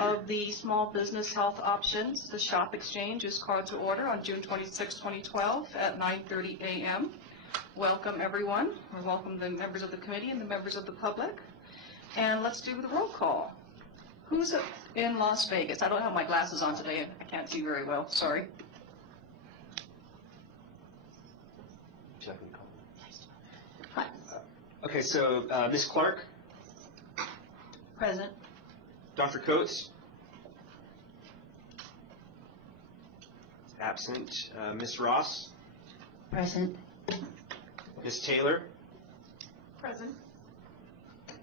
of the Small Business Health Options, the Shop Exchange, is called to order on June 26, 2012 at 9:30 a.m. Welcome, everyone. We welcome the members of the committee and the members of the public. And let's do the roll call. Who's in Las Vegas? I don't have my glasses on today. I can't see very well. Sorry. Okay, so Ms. Clark. Present. Dr. Coates. Absent. Ms. Ross. Present. Ms. Taylor. Present.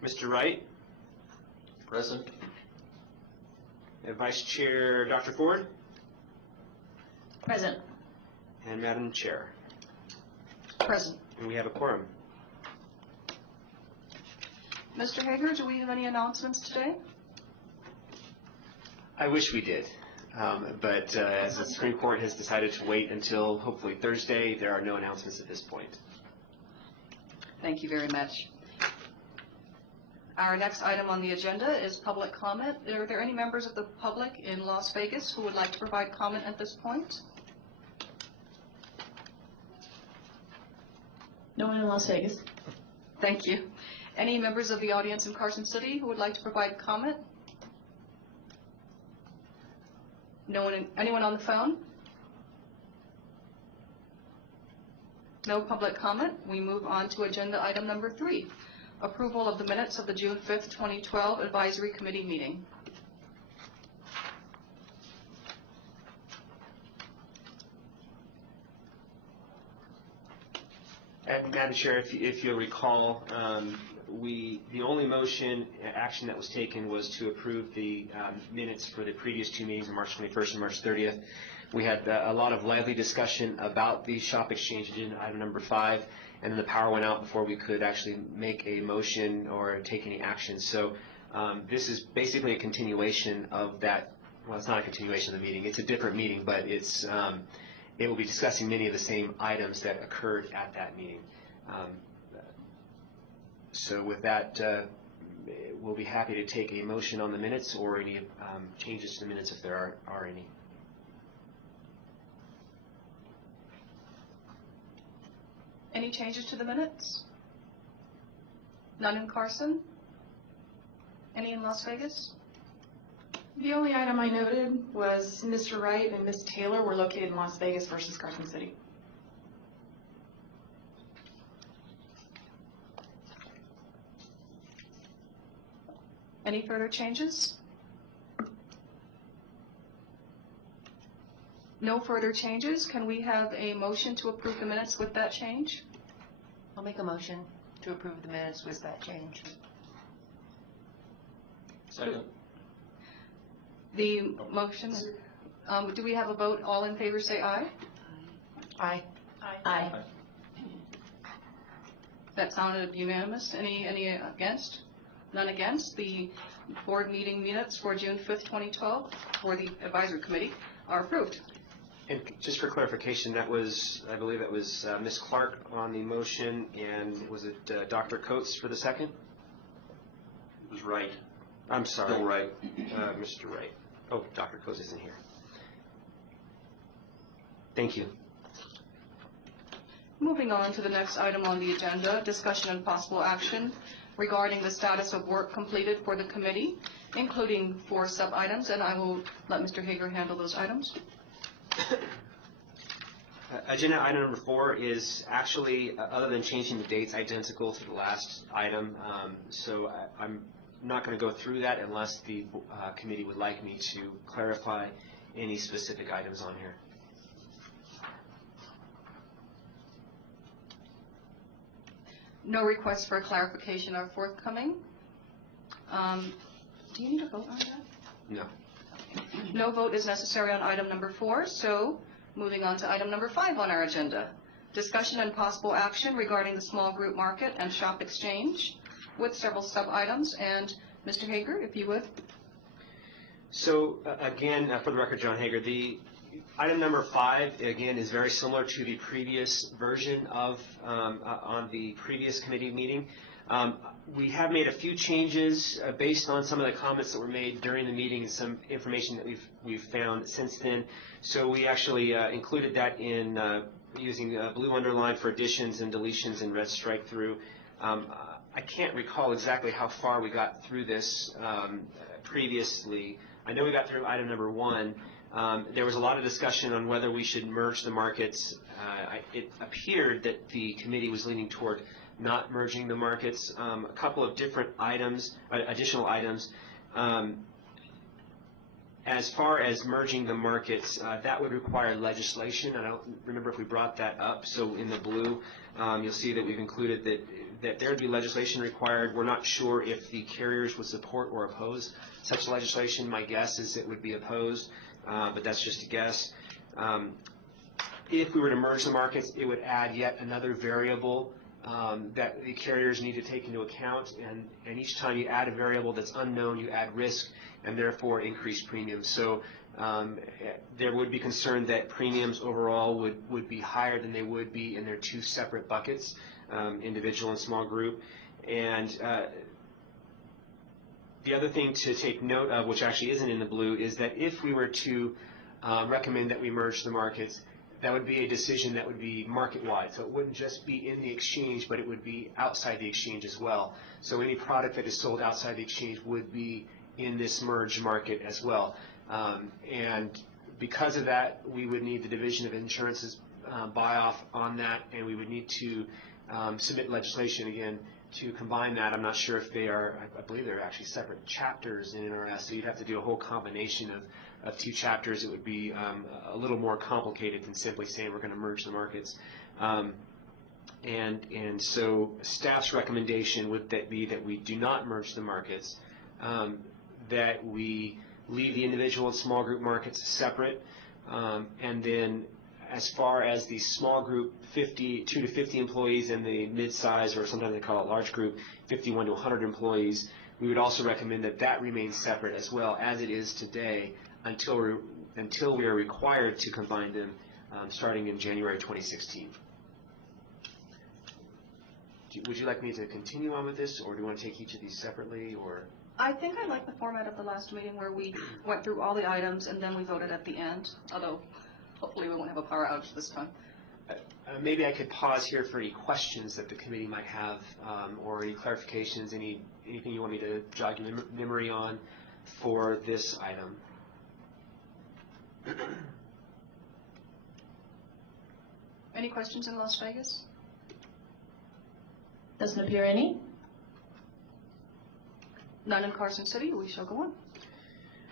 Mr. Wright. Present. Vice Chair Dr. Ford. Present. And Madam Chair. Present. And we have a quorum. Mr. Hager, do we have any announcements today? I wish we did, but as the Supreme Court has decided to wait until hopefully Thursday, there are no announcements at this point. Thank you very much. Our next item on the agenda is public comment. Are there any members of the public in Las Vegas who would like to provide comment at this point? No one in Las Vegas. Thank you. Any members of the audience in Carson City who would like to provide comment? No one. Anyone on the phone? No public comment. We move on to agenda item number 3, approval of the minutes of the June 5th, 2012 Advisory Committee meeting. And Madam Chair, if you'll recall, the only action that was taken was to approve the minutes for the previous 2 meetings on March 21st and March 30th. We had a lot of lively discussion about the shop exchange agenda item number 5, and then the power went out before we could actually make a motion or take any action. So this is basically a continuation of that. Well, it's not a continuation of the meeting. It's a different meeting, but it's it will be discussing many of the same items that occurred at that meeting. So with that, we'll be happy to take a motion on the minutes or any changes to the minutes if there are any. Any changes to the minutes? None in Carson? Any in Las Vegas? The only item I noted was Mr. Wright and Ms. Taylor were located in Las Vegas versus Carson City. Any further changes? No further changes. Can we have a motion to approve the minutes with that change? I'll make a motion to approve the minutes with that change. Second. The motion, do we have a vote? All in favor say aye. Aye. Aye. That sounded unanimous. Any against? None against. The board meeting minutes for June 5th, 2012 for the advisory committee are approved. And just for clarification, that was, I believe that was Ms. Clark on the motion, and was it Dr. Coates for the second? It was Wright. I'm sorry. Still Wright. Mr. Wright. Oh, Dr. Coates isn't here. Thank you. Moving on to the next item on the agenda, discussion and possible action regarding the status of work completed for the committee, including 4 sub-items, and I will let Mr. Hager handle those items. Agenda item number 4 is actually, other than changing the dates, identical to the last item. So I'm not going to go through that unless the committee would like me to clarify any specific items on here. No requests for clarification are forthcoming. Do you need a vote on that? No. No vote is necessary on item number 4, so moving on to item number 5 on our agenda. Discussion and possible action regarding the small group market and shop exchange with several sub-items. And Mr. Hager, if you would. So again, for the record, John Hager, the item number 5, again, is very similar to the previous version of, on the previous committee meeting. We have made a few changes based on some of the comments that were made during the meeting and some information that we've found since then. So we actually included that in using blue underline for additions and deletions and red strike through. I can't recall exactly how far we got through this previously. I know we got through item number 1. There was a lot of discussion on whether we should merge the markets. It appeared that the committee was leaning toward not merging the markets. A couple of different items, additional items. As far as merging the markets, that would require legislation. I don't remember if we brought that up. So in the blue, you'll see that we've included that there would be legislation required. We're not sure if the carriers would support or oppose such legislation. My guess is it would be opposed, but that's just a guess. If we were to merge the markets, it would add yet another variable that the carriers need to take into account, and each time you add a variable that's unknown, you add risk and therefore increase premiums. So there would be concern that premiums overall would be higher than they would be in their 2 separate buckets, individual and small group. And the other thing to take note of, which actually isn't in the blue, is that if we were to recommend that we merge the markets, that would be a decision that would be market-wide. So it wouldn't just be in the exchange, but it would be outside the exchange as well. So any product that is sold outside the exchange would be in this merged market as well. And because of that, we would need the Division of Insurance's buy-off on that, and we would need to submit legislation again to combine that. I'm not sure if they are, I believe they're actually separate chapters in NRS, so you'd have to do a whole combination of 2 chapters. It would be a little more complicated than simply saying we're going to merge the markets. And so staff's recommendation would be that we do not merge the markets, that we leave the individual and small group markets separate, and then as far as the small group, 2 to 50 employees, and the mid-size, or sometimes they call it large group, 51 to 100 employees, we would also recommend that that remains separate as well as it is today until we are required to combine them starting in January 2016. Would you like me to continue on with this, or do you want to take each of these separately, or? I think I like the format of the last meeting where we went through all the items and then we voted at the end, although hopefully we won't have a power outage this time. Maybe I could pause here for any questions that the committee might have, or any clarifications, anything you want me to jog your memory on for this item. Any questions in Las Vegas? Doesn't appear any. None in Carson City. We shall go on.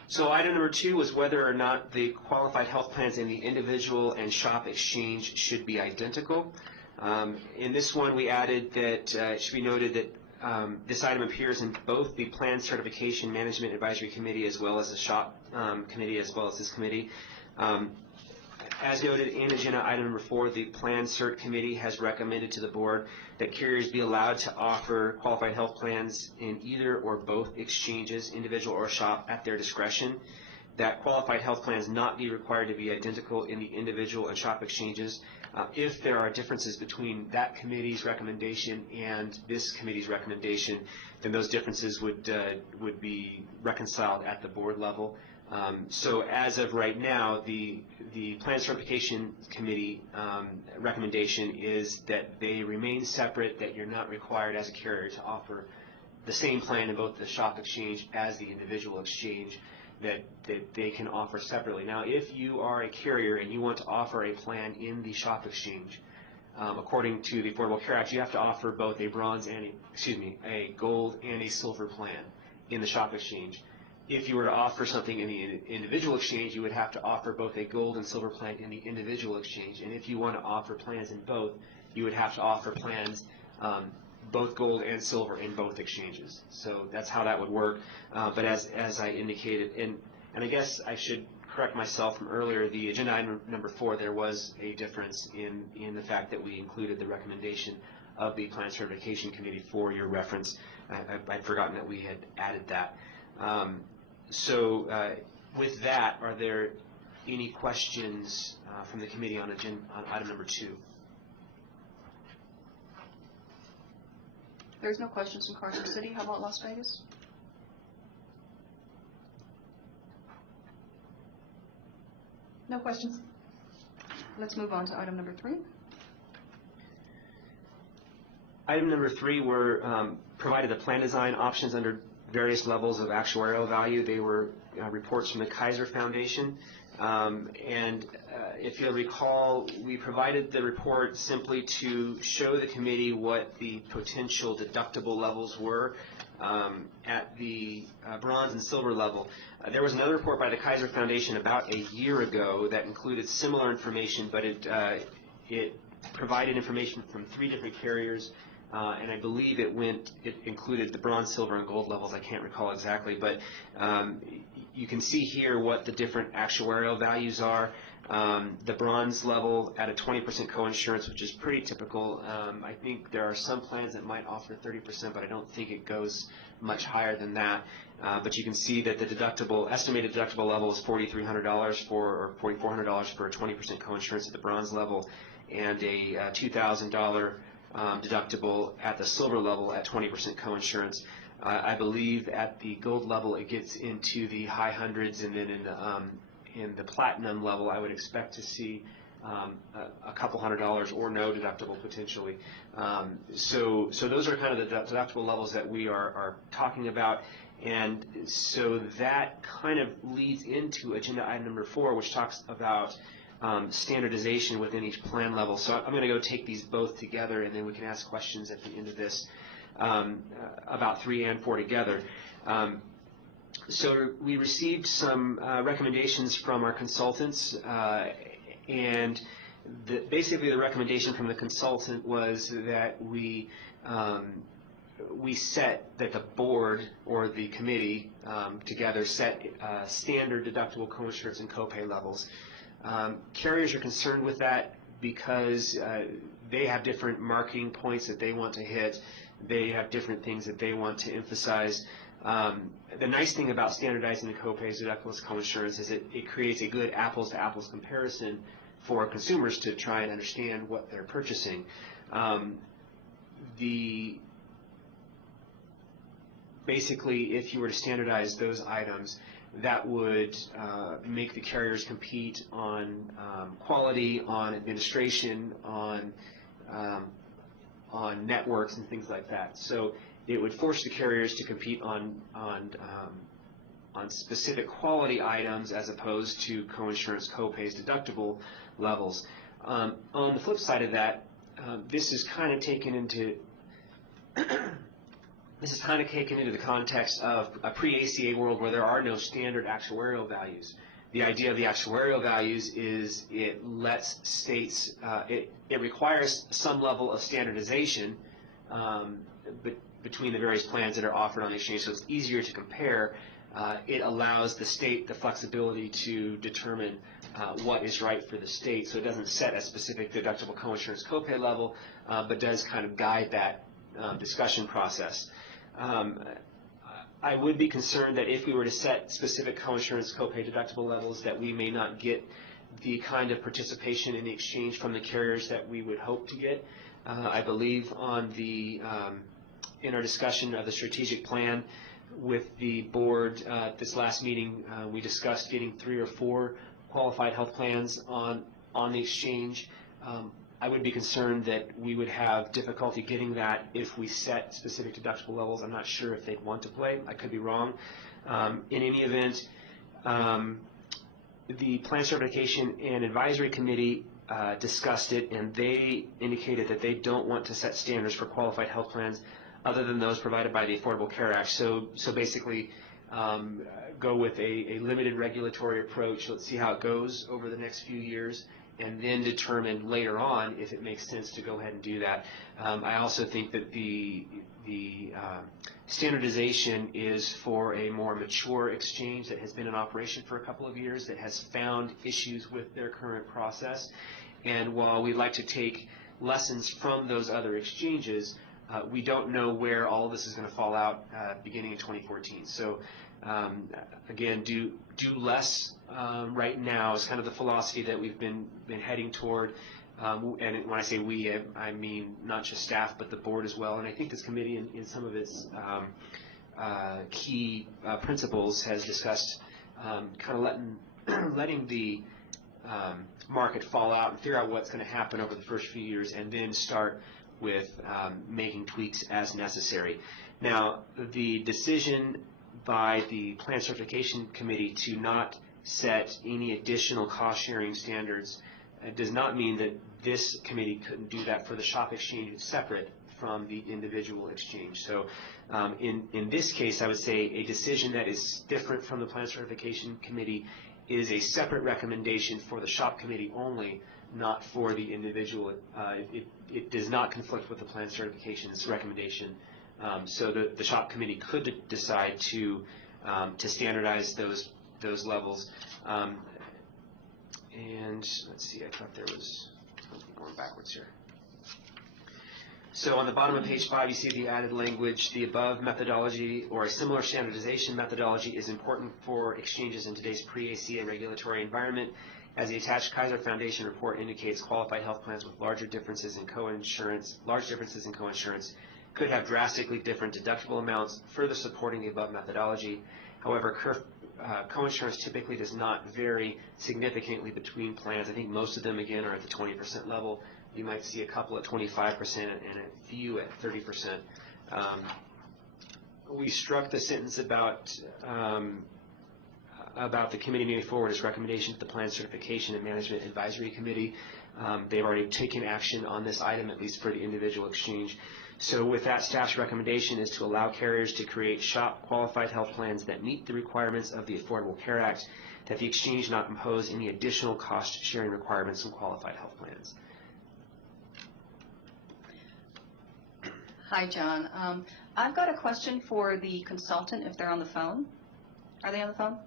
So item number 2 was whether or not the qualified health plans in the individual and shop exchange should be identical. In this one, we added that it should be noted that this item appears in both the Plan Certification Management Advisory Committee as well as the shop committee as well as this committee. As noted in agenda item number 4, the Plan Cert Committee has recommended to the board that carriers be allowed to offer qualified health plans in either or both exchanges, individual or shop, at their discretion. That qualified health plans not be required to be identical in the individual and shop exchanges. If there are differences between that committee's recommendation and this committee's recommendation, then those differences would be reconciled at the board level. So as of right now, the Plan Certification Committee recommendation is that they remain separate, that you're not required as a carrier to offer the same plan in both the shop exchange as the individual exchange, that they can offer separately. Now, if you are a carrier and you want to offer a plan in the shop exchange, according to the Affordable Care Act, you have to offer both a a gold and a silver plan in the shop exchange. If you were to offer something in the individual exchange, you would have to offer both a gold and silver plan in the individual exchange. And if you want to offer plans in both, you would have to offer plans both gold and silver in both exchanges. So that's how that would work. But as I indicated, and I guess I should correct myself from earlier, the agenda item number 4, there was a difference in the fact that we included the recommendation of the Plan Certification Committee for your reference. I'd forgotten that we had added that. So with that, are there any questions from the committee on item number 2? There's no questions from Carson City. How about Las Vegas? No questions. Let's move on to item number 3. Item number 3, we're provided the plan design options under various levels of actuarial value. They were reports from the Kaiser Foundation. If you'll recall, we provided the report simply to show the committee what the potential deductible levels were at the bronze and silver level. There was another report by the Kaiser Foundation about a year ago that included similar information, but it provided information from 3 different carriers. And I believe it included the bronze, silver, and gold levels. I can't recall exactly, but you can see here what the different actuarial values are. The bronze level at a 20% coinsurance, which is pretty typical. I think there are some plans that might offer 30%, but I don't think it goes much higher than that. But you can see that the estimated deductible level is $4,300 or $4,400 for a 20% coinsurance at the bronze level, and a $2,000 deductible at the silver level at 20% coinsurance. I believe at the gold level it gets into the high hundreds, and then in the platinum level I would expect to see a couple $100 or no deductible potentially. So those are kind of the deductible levels that we are talking about, and so that kind of leads into agenda item number 4, which talks about standardization within each plan level. So I'm going to go take these both together, and then we can ask questions at the end of this about 3 and 4 together. So we received some recommendations from our consultants, and basically the recommendation from the consultant was that we set that the board or the committee together set standard deductible coinsurance and copay levels. Carriers are concerned with that because they have different marketing points that they want to hit. They have different things that they want to emphasize. The nice thing about standardizing the copays, deductibles, coinsurance is it creates a good apples-to-apples comparison for consumers to try and understand what they're purchasing. Basically, if you were to standardize those items, that would make the carriers compete on quality, on administration, on networks and things like that. So it would force the carriers to compete on specific quality items as opposed to coinsurance, copays, deductible levels. On the flip side of that, this is kind of taken into the context of a pre-ACA world where there are no standard actuarial values. The idea of the actuarial values is it lets states, it requires some level of standardization between the various plans that are offered on the exchange, so it's easier to compare. It allows the state the flexibility to determine what is right for the state, so it doesn't set a specific deductible coinsurance copay level, but does kind of guide that discussion process. I would be concerned that if we were to set specific coinsurance copay deductible levels, that we may not get the kind of participation in the exchange from the carriers that we would hope to get. I believe in our discussion of the strategic plan with the board this last meeting, we discussed getting 3 or 4 qualified health plans on the exchange. I would be concerned that we would have difficulty getting that if we set specific deductible levels. I'm not sure if they'd want to play. I could be wrong. In any event, the Plan Certification and Advisory Committee discussed it, and they indicated that they don't want to set standards for qualified health plans other than those provided by the Affordable Care Act. So basically, go with a limited regulatory approach. Let's see how it goes over the next few years, and then determine later on if it makes sense to go ahead and do that. I also think that the standardization is for a more mature exchange that has been in operation for a couple of years, that has found issues with their current process. And while we'd like to take lessons from those other exchanges, we don't know where all of this is going to fall out beginning in 2014. So again, do less right now is kind of the philosophy that we've been heading toward. And when I say we, I mean not just staff, but the board as well. And I think this committee, in some of its key principles, has discussed kind of letting the market fall out and figure out what's going to happen over the first few years, and then start with making tweaks as necessary. Now, the decision by the Plan Certification Committee to not set any additional cost-sharing standards does not mean that this committee couldn't do that for the shop exchange separate from the individual exchange. So in this case, I would say a decision that is different from the Plan Certification Committee is a separate recommendation for the shop committee only, not for the individual. It does not conflict with the Plan Certification's recommendation. So the shop committee could decide to standardize those levels. And let's see, I thought there was something going backwards here. So on the bottom of page 5, you see the added language: the above methodology or a similar standardization methodology is important for exchanges in today's pre-ACA regulatory environment. As the attached Kaiser Foundation report indicates, qualified health plans with large differences in co-insurance could have drastically different deductible amounts, further supporting the above methodology. However, co-insurance typically does not vary significantly between plans. I think most of them, again, are at the 20% level. You might see a couple at 25% and a few at 30%. We struck the sentence about the committee moving forward its recommendation to the Plan Certification and Management Advisory Committee. They've already taken action on this item, at least for the individual exchange. So with that, staff's recommendation is to allow carriers to create shop qualified health plans that meet the requirements of the Affordable Care Act, that the exchange not impose any additional cost sharing requirements on qualified health plans. Hi, John. I've got a question for the consultant, if they're on the phone. Are they on the phone?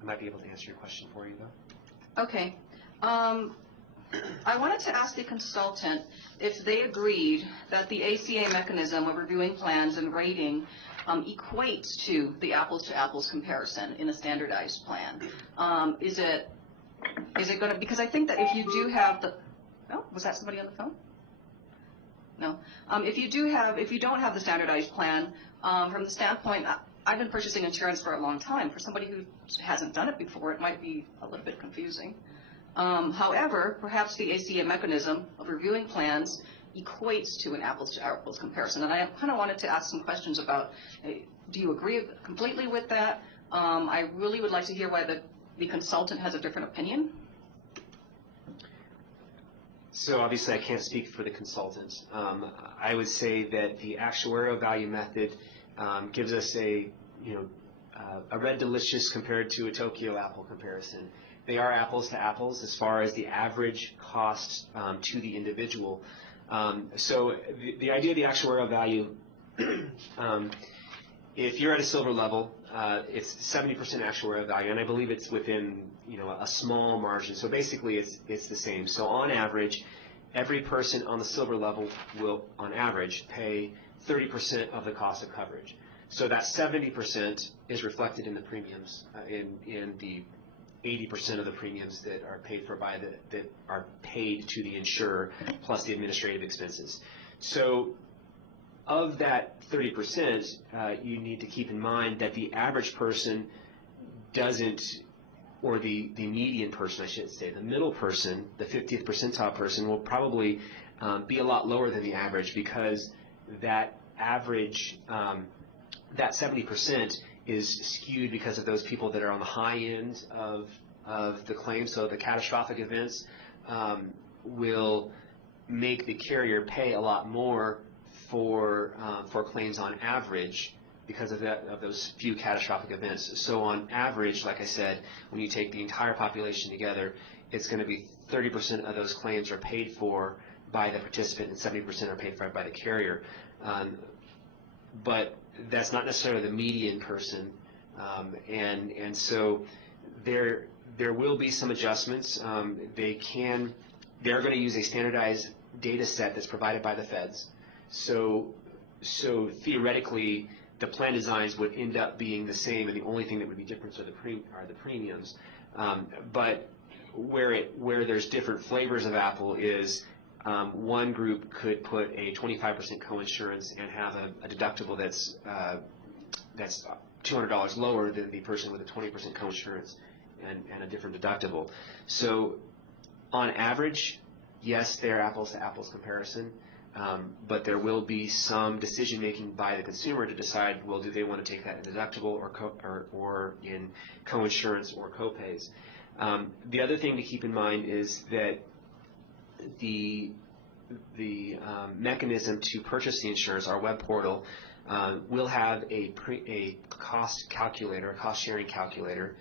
I might be able to answer your question for you, though. Okay. I wanted to ask the consultant if they agreed that the ACA mechanism of reviewing plans and rating equates to the apples-to-apples comparison in a standardized plan. Is it going to, because I think that if you do have the, oh, was that somebody on the phone? No. If you don't have the standardized plan, from the standpoint, I've been purchasing insurance for a long time. For somebody who hasn't done it before, it might be a little bit confusing. However, perhaps the ACA mechanism of reviewing plans equates to an apples-to-apples comparison. And I kind of wanted to ask some questions about, do you agree completely with that? I really would like to hear why the consultant has a different opinion. So obviously I can't speak for the consultant. I would say that the actuarial value method gives us a red delicious compared to a Tokyo apple comparison. They are apples to apples as far as the average cost to the individual. So the idea of the actuarial value, if you're at a silver level, it's 70% actuarial value, and I believe it's within a small margin. So basically it's the same. So on average, every person on the silver level will, on average, pay 30% of the cost of coverage. So that 70% is reflected in the premiums, in the 80% of the premiums that are paid for that are paid to the insurer, plus the administrative expenses. So of that 30%, you need to keep in mind that the average person doesn't, or the median person, I should say, the middle person, the 50th percentile person, will probably be a lot lower than the average, because that average, that 70% is skewed because of those people that are on the high end of the claim. So the catastrophic events will make the carrier pay a lot more for claims on average because of those few catastrophic events. So on average, like I said, when you take the entire population together, it's going to be 30% of those claims are paid for by the participant and 70% are paid for by the carrier. But that's not necessarily the median person, and so there will be some adjustments. They're going to use a standardized data set that's provided by the feds. So theoretically, the plan designs would end up being the same, and the only thing that would be different are the premiums. But where there's different flavors of Apple is one group could put a 25% coinsurance and have a deductible that's $200 lower than the person with a 20% coinsurance and a different deductible. So on average, yes, they're apples to apples comparison, but there will be some decision making by the consumer to decide, well, do they want to take that in deductible or in coinsurance or copays. The other thing to keep in mind is that the mechanism to purchase the insurance, our web portal, will have a cost calculator, a cost sharing calculator,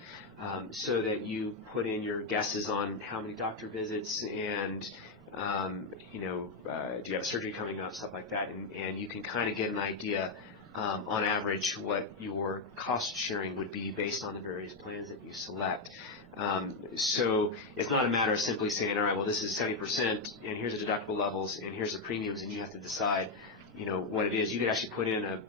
so that you put in your guesses on how many doctor visits and do you have surgery coming up, stuff like that, and you can kind of get an idea on average what your cost sharing would be based on the various plans that you select. So it's not a matter of simply saying, all right, well, this is 70%, and here's the deductible levels, and here's the premiums, and you have to decide, what it is. You could actually put in a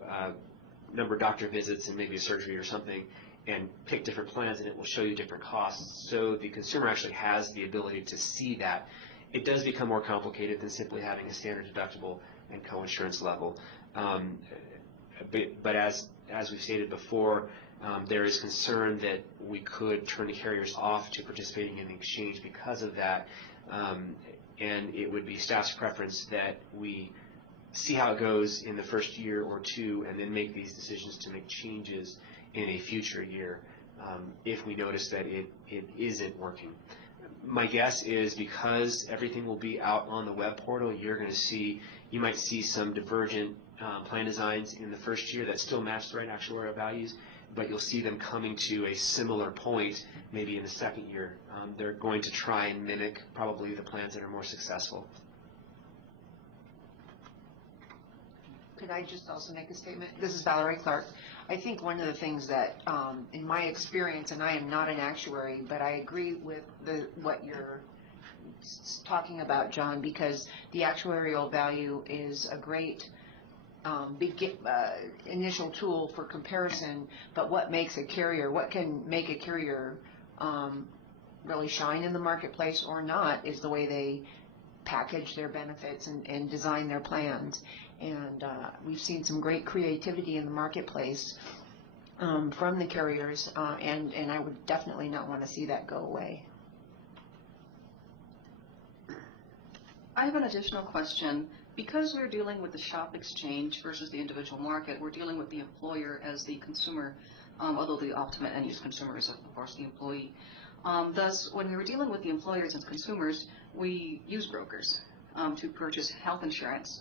number of doctor visits and maybe a surgery or something, and pick different plans, and it will show you different costs. So the consumer actually has the ability to see that. It does become more complicated than simply having a standard deductible and coinsurance level. But as we've stated before, there is concern that we could turn the carriers off to participating in the exchange because of that, and it would be staff's preference that we see how it goes in the first year or two and then make these decisions to make changes in a future year if we notice that it isn't working. My guess is because everything will be out on the web portal, you might see some divergent plan designs in the first year that still match the right actuarial values, but you'll see them coming to a similar point maybe in the second year. They're going to try and mimic probably the plans that are more successful. Could I just also make a statement? This is Valerie Clark. I think one of the things that, in my experience, and I am not an actuary, but I agree with what you're talking about, John, because the actuarial value is a great initial tool for comparison, but what can make a carrier really shine in the marketplace or not is the way they package their benefits and design their plans. And we've seen some great creativity in the marketplace from the carriers, and I would definitely not want to see that go away. I have an additional question. Because we're dealing with the shop exchange versus the individual market, we're dealing with the employer as the consumer, although the ultimate end-use consumer is, of course, the employee. Thus, when we were dealing with the employers and consumers, we use brokers to purchase health insurance.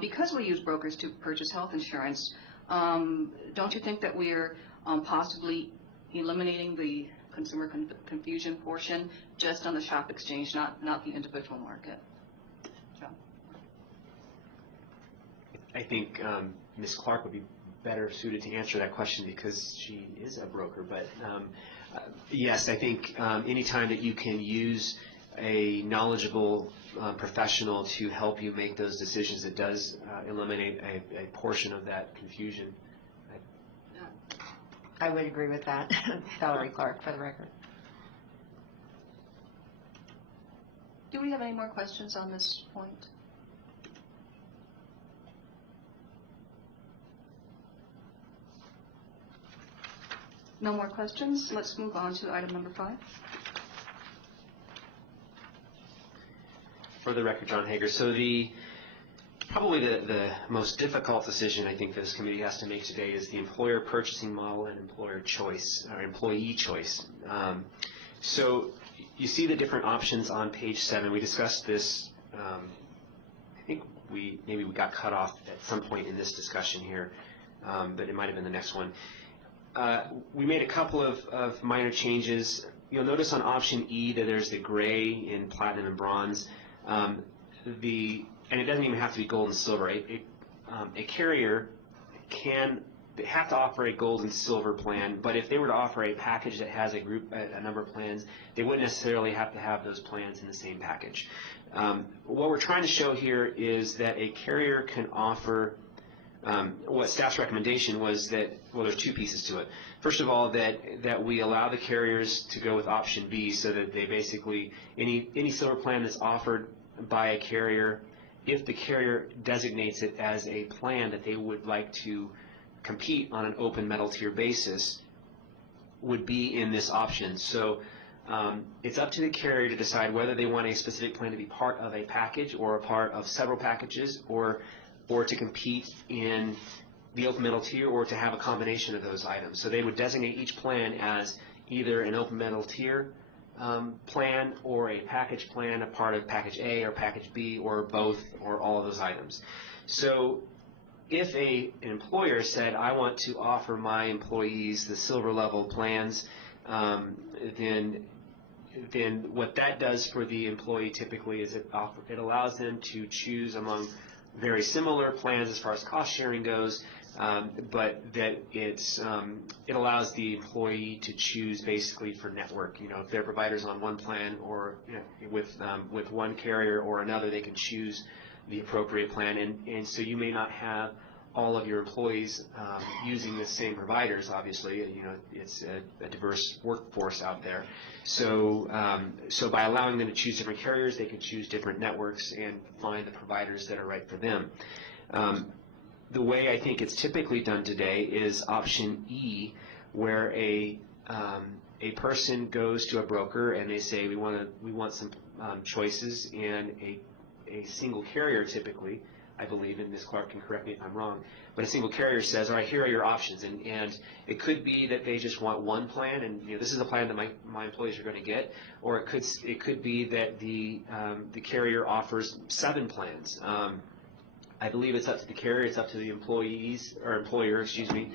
Because we use brokers to purchase health insurance, don't you think that we're possibly eliminating the consumer confusion portion just on the shop exchange, not the individual market? John? I think Ms. Clark would be better suited to answer that question because she is a broker. But yes, I think any time that you can use a knowledgeable professional to help you make those decisions, it does eliminate a portion of that confusion. I would agree with that. Valerie Clark, for the record. Do we have any more questions on this point? No more questions. Let's move on to item number 5. For the record, John Hager. So probably the most difficult decision I think this committee has to make today is the employer purchasing model and employer choice, or employee choice. So you see the different options on page 7. We discussed this. I think maybe we got cut off at some point in this discussion here, but it might have been the next one. We made a couple of minor changes. You'll notice on option E that there's the gray in platinum and bronze. And it doesn't even have to be gold and silver. A carrier they have to offer a gold and silver plan, but if they were to offer a package that has a number of plans, they wouldn't necessarily have to have those plans in the same package. What we're trying to show here is that a carrier can offer what staff's recommendation was that, well, there's two pieces to it. First of all, that we allow the carriers to go with option B, so that they basically, any silver plan that's offered by a carrier, if the carrier designates it as a plan that they would like to compete on an open metal tier basis, would be in this option. So it's up to the carrier to decide whether they want a specific plan to be part of a package or a part of several packages, or to compete in the open metal tier, or to have a combination of those items. So they would designate each plan as either an open metal tier plan or a package plan, a part of package A or package B, or both, or all of those items. So if an employer said, I want to offer my employees the silver level plans, then what that does for the employee typically is it allows them to choose among very similar plans as far as cost sharing goes, but that it allows the employee to choose basically for network. If their provider's on one plan, or with one carrier or another, they can choose the appropriate plan, and so you may not have all of your employees using the same providers. Obviously, it's a diverse workforce out there. So by allowing them to choose different carriers, they can choose different networks and find the providers that are right for them. The way I think it's typically done today is option E, where a person goes to a broker and they say, we want some choices, and a single carrier typically, I believe, and Ms. Clark can correct me if I'm wrong, but a single carrier says, all right, here are your options, and it could be that they just want one plan, and this is the plan that my employees are going to get, or it could be that the carrier offers 7 plans. I believe it's up to the carrier, it's up to the employees, or employer, excuse me,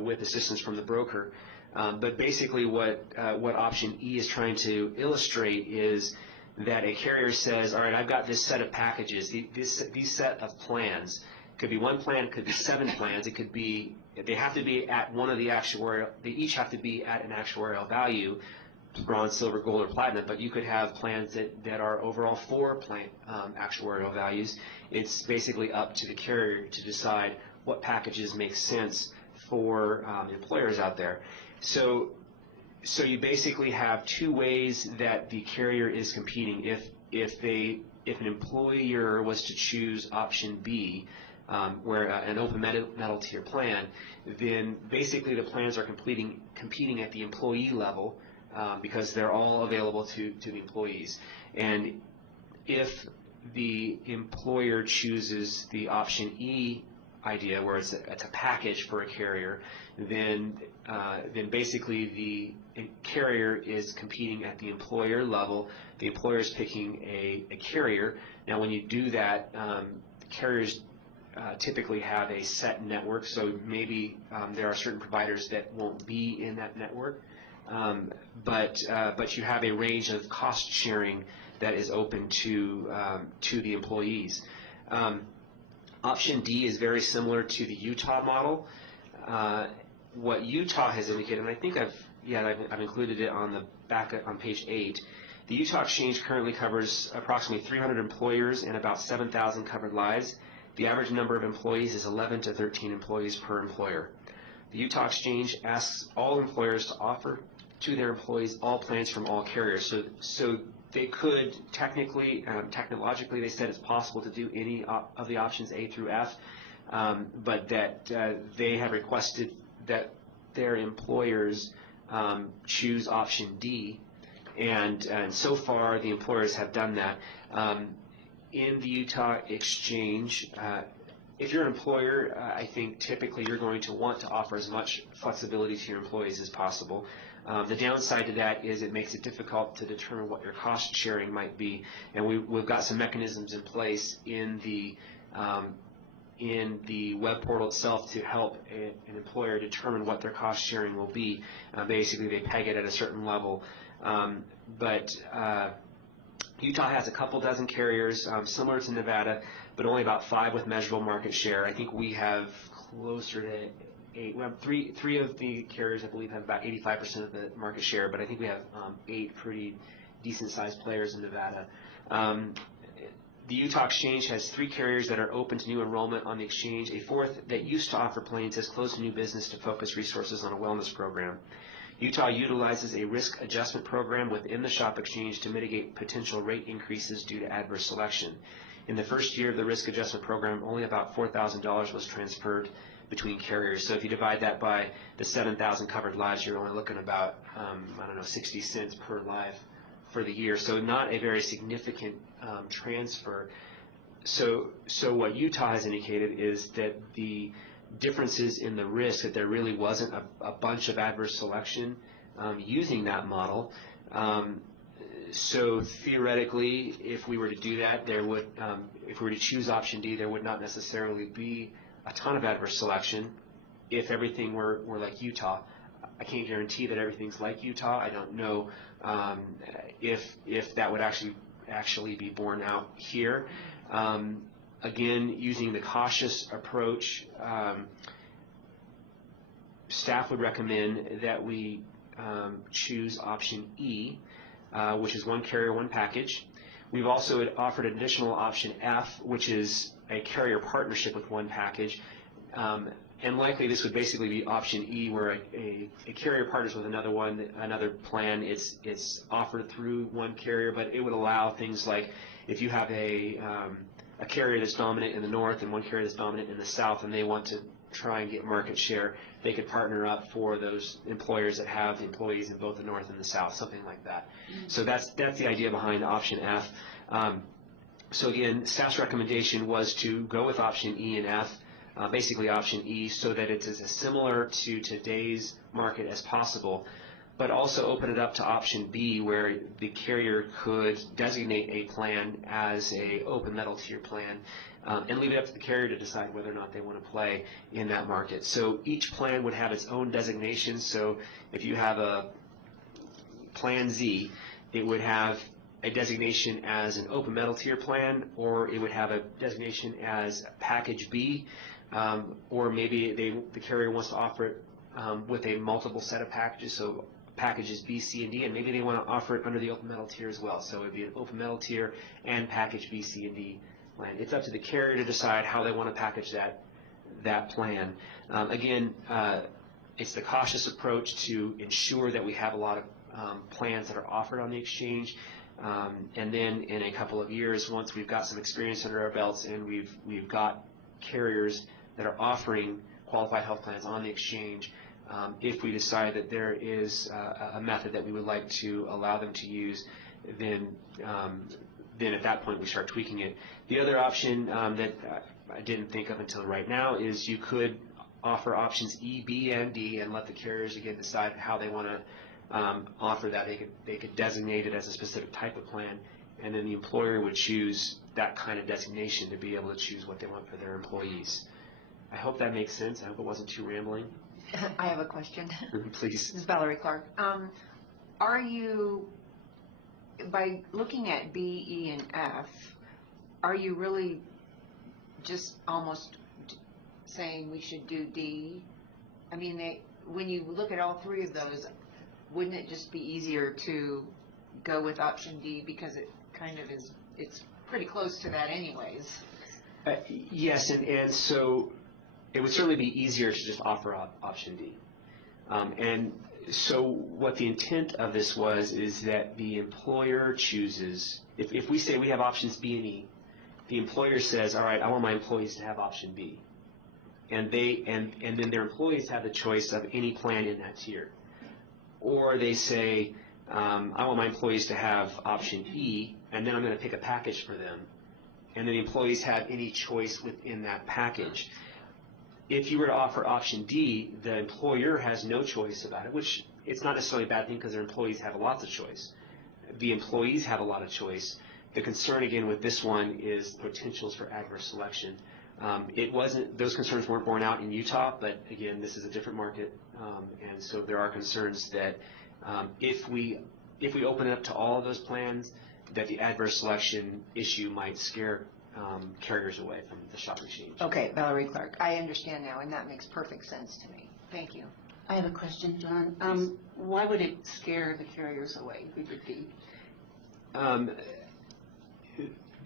with assistance from the broker. But basically what option E is trying to illustrate is that a carrier says, all right, I've got this set of packages, these set of plans. Could be one plan, could be 7 plans. It could be, they have to be at one of the actuarial, they each have to be at an actuarial value, bronze, silver, gold, or platinum, but you could have plans that are overall 4 actuarial values. It's basically up to the carrier to decide what packages make sense for employers out there. So you basically have 2 ways that the carrier is competing. If an employer was to choose option B, where an open metal tier plan, then basically the plans are competing at the employee level, because they're all available to the employees. And if the employer chooses the option E idea, where it's a package for a carrier, then basically the carrier is competing at the employer level. The employer is picking a carrier. Now, when you do that, the carriers typically have a set network, so maybe there are certain providers that won't be in that network, but you have a range of cost sharing that is open to the employees. Option D is very similar to the Utah model. What Utah has indicated, and I think I've included it on the back on page 8. The Utah Exchange currently covers approximately 300 employers and about 7,000 covered lives. The average number of employees is 11 to 13 employees per employer. The Utah Exchange asks all employers to offer to their employees all plans from all carriers. So they could technically, technologically, they said it's possible to do any of the options A through F, but that they have requested that their employers choose option D, and so far the employers have done that. In the Utah Exchange, if you're an employer, I think typically you're going to want to offer as much flexibility to your employees as possible. The downside to that is it makes it difficult to determine what your cost sharing might be, and we've got some mechanisms in place in the web portal itself to help an employer determine what their cost sharing will be. Basically, they peg it at a certain level, but Utah has a couple dozen carriers, similar to Nevada, but only about 5 with measurable market share. I think we have closer to 8. We have three of the carriers, I believe, have about 85% of the market share, but I think we have 8 pretty decent-sized players in Nevada. The Utah Exchange has 3 carriers that are open to new enrollment on the exchange. A 4th that used to offer planes has closed to new business to focus resources on a wellness program. Utah utilizes a risk adjustment program within the shop exchange to mitigate potential rate increases due to adverse selection. In the first year of the risk adjustment program, only about $4,000 was transferred between carriers. So if you divide that by the 7,000 covered lives, you're only looking about, 60 cents per life for the year. So not a very significant transfer. So what Utah has indicated is that the differences in the risk, that there really wasn't a bunch of adverse selection using that model. So theoretically, if we were to do that, there would, if we were to choose option D, there would not necessarily be a ton of adverse selection if everything were like Utah. I can't guarantee that everything's like Utah. I don't know if that would actually be borne out here. Again, using the cautious approach, staff would recommend that we choose option E, which is 1 carrier, 1 package. We've also offered an additional option F, which is a carrier partnership with 1 package. And likely this would basically be option E, where a carrier partners with another plan. It's offered through 1 carrier, but it would allow things like if you have a carrier that's dominant in the north and 1 carrier that's dominant in the south, and they want to try and get market share, they could partner up for those employers that have employees in both the north and the south, something like that. So that's the idea behind option F. So again, staff's recommendation was to go with option E and F, basically option E, so that it's as similar to today's market as possible, but also open it up to option B, where the carrier could designate a plan as a open metal tier plan, and leave it up to the carrier to decide whether or not they want to play in that market. So each plan would have its own designation. So if you have a plan Z, it would have a designation as an open metal tier plan, or it would have a designation as package B, or maybe the carrier wants to offer it with a multiple set of packages, so packages B, C, and D, and maybe they want to offer it under the open metal tier as well. So it would be an open metal tier and package B, C, and D plan. It's up to the carrier to decide how they want to package that plan. Again, it's the cautious approach to ensure that we have a lot of plans that are offered on the exchange. And then in a couple of years, once we've got some experience under our belts and we've got carriers that are offering qualified health plans on the exchange, if we decide that there is a method that we would like to allow them to use, then at that point we start tweaking it. The other option that I didn't think of until right now is you could offer options E, B, and D and let the carriers again decide how they want to offer that. They could designate it as a specific type of plan, and then the employer would choose that kind of designation to be able to choose what they want for their employees. I hope that makes sense. I hope it wasn't too rambling. I have a question. Please. This is Valerie Clark. Are you, by looking at B, E, and F, are you really just almost saying we should do D? I mean, when you look at all 3 of those, wouldn't it just be easier to go with option D, because it kind of is, it's pretty close to that anyways? Yes, and so it would certainly be easier to just offer option D. And so what the intent of this is that the employer chooses, if we say we have options B and E, the employer says, all right, I want my employees to have option B. And then their employees have the choice of any plan in that tier. Or they say, I want my employees to have option E, and then I'm going to pick a package for them. And then the employees have any choice within that package. If you were to offer option D, the employer has no choice about it, which it's not necessarily a bad thing because their employees have lots of choice. The employees have a lot of choice. The concern again with this one is potentials for adverse selection. Those concerns weren't borne out in Utah, but again, this is a different market, and so there are concerns that if we open it up to all of those plans, that the adverse selection issue might scare carriers away from the shop exchange. Okay, Valerie Clark, I understand now, and that makes perfect sense to me. Thank you. I have a question, John. Why would it scare the carriers away if we did D?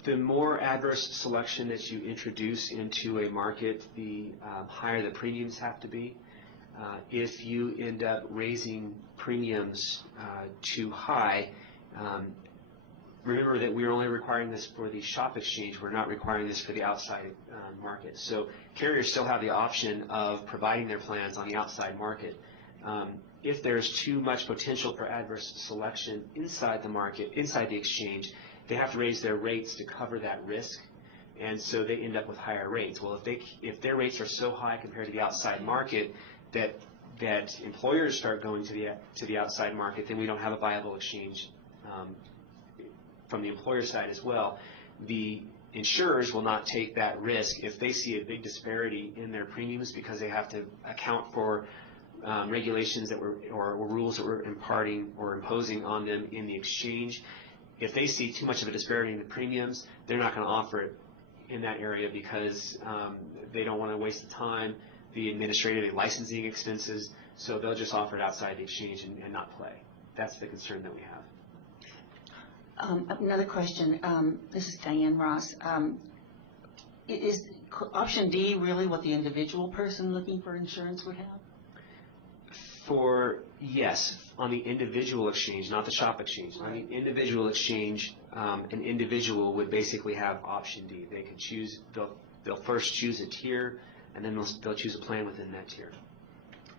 The more adverse selection that you introduce into a market, the higher the premiums have to be. If you end up raising premiums too high, remember that we're only requiring this for the shop exchange. We're not requiring this for the outside market. So carriers still have the option of providing their plans on the outside market. If there's too much potential for adverse selection inside the market, inside the exchange, they have to raise their rates to cover that risk, and so they end up with higher rates. Well, if their rates are so high compared to the outside market that employers start going to the outside market, then we don't have a viable exchange from the employer side as well. The insurers will not take that risk if they see a big disparity in their premiums because they have to account for regulations that or rules that we're imposing on them in the exchange. If they see too much of a disparity in the premiums, they're not going to offer it in that area because they don't want to waste the time, the administrative and licensing expenses, so they'll just offer it outside the exchange and not play. That's the concern that we have. Another question. This is Diane Ross. Is option D really what the individual person looking for insurance would have? Yes, on the individual exchange, not the shop exchange. On the individual exchange, an individual would basically have option D. They can choose. They'll first choose a tier, and then they'll choose a plan within that tier.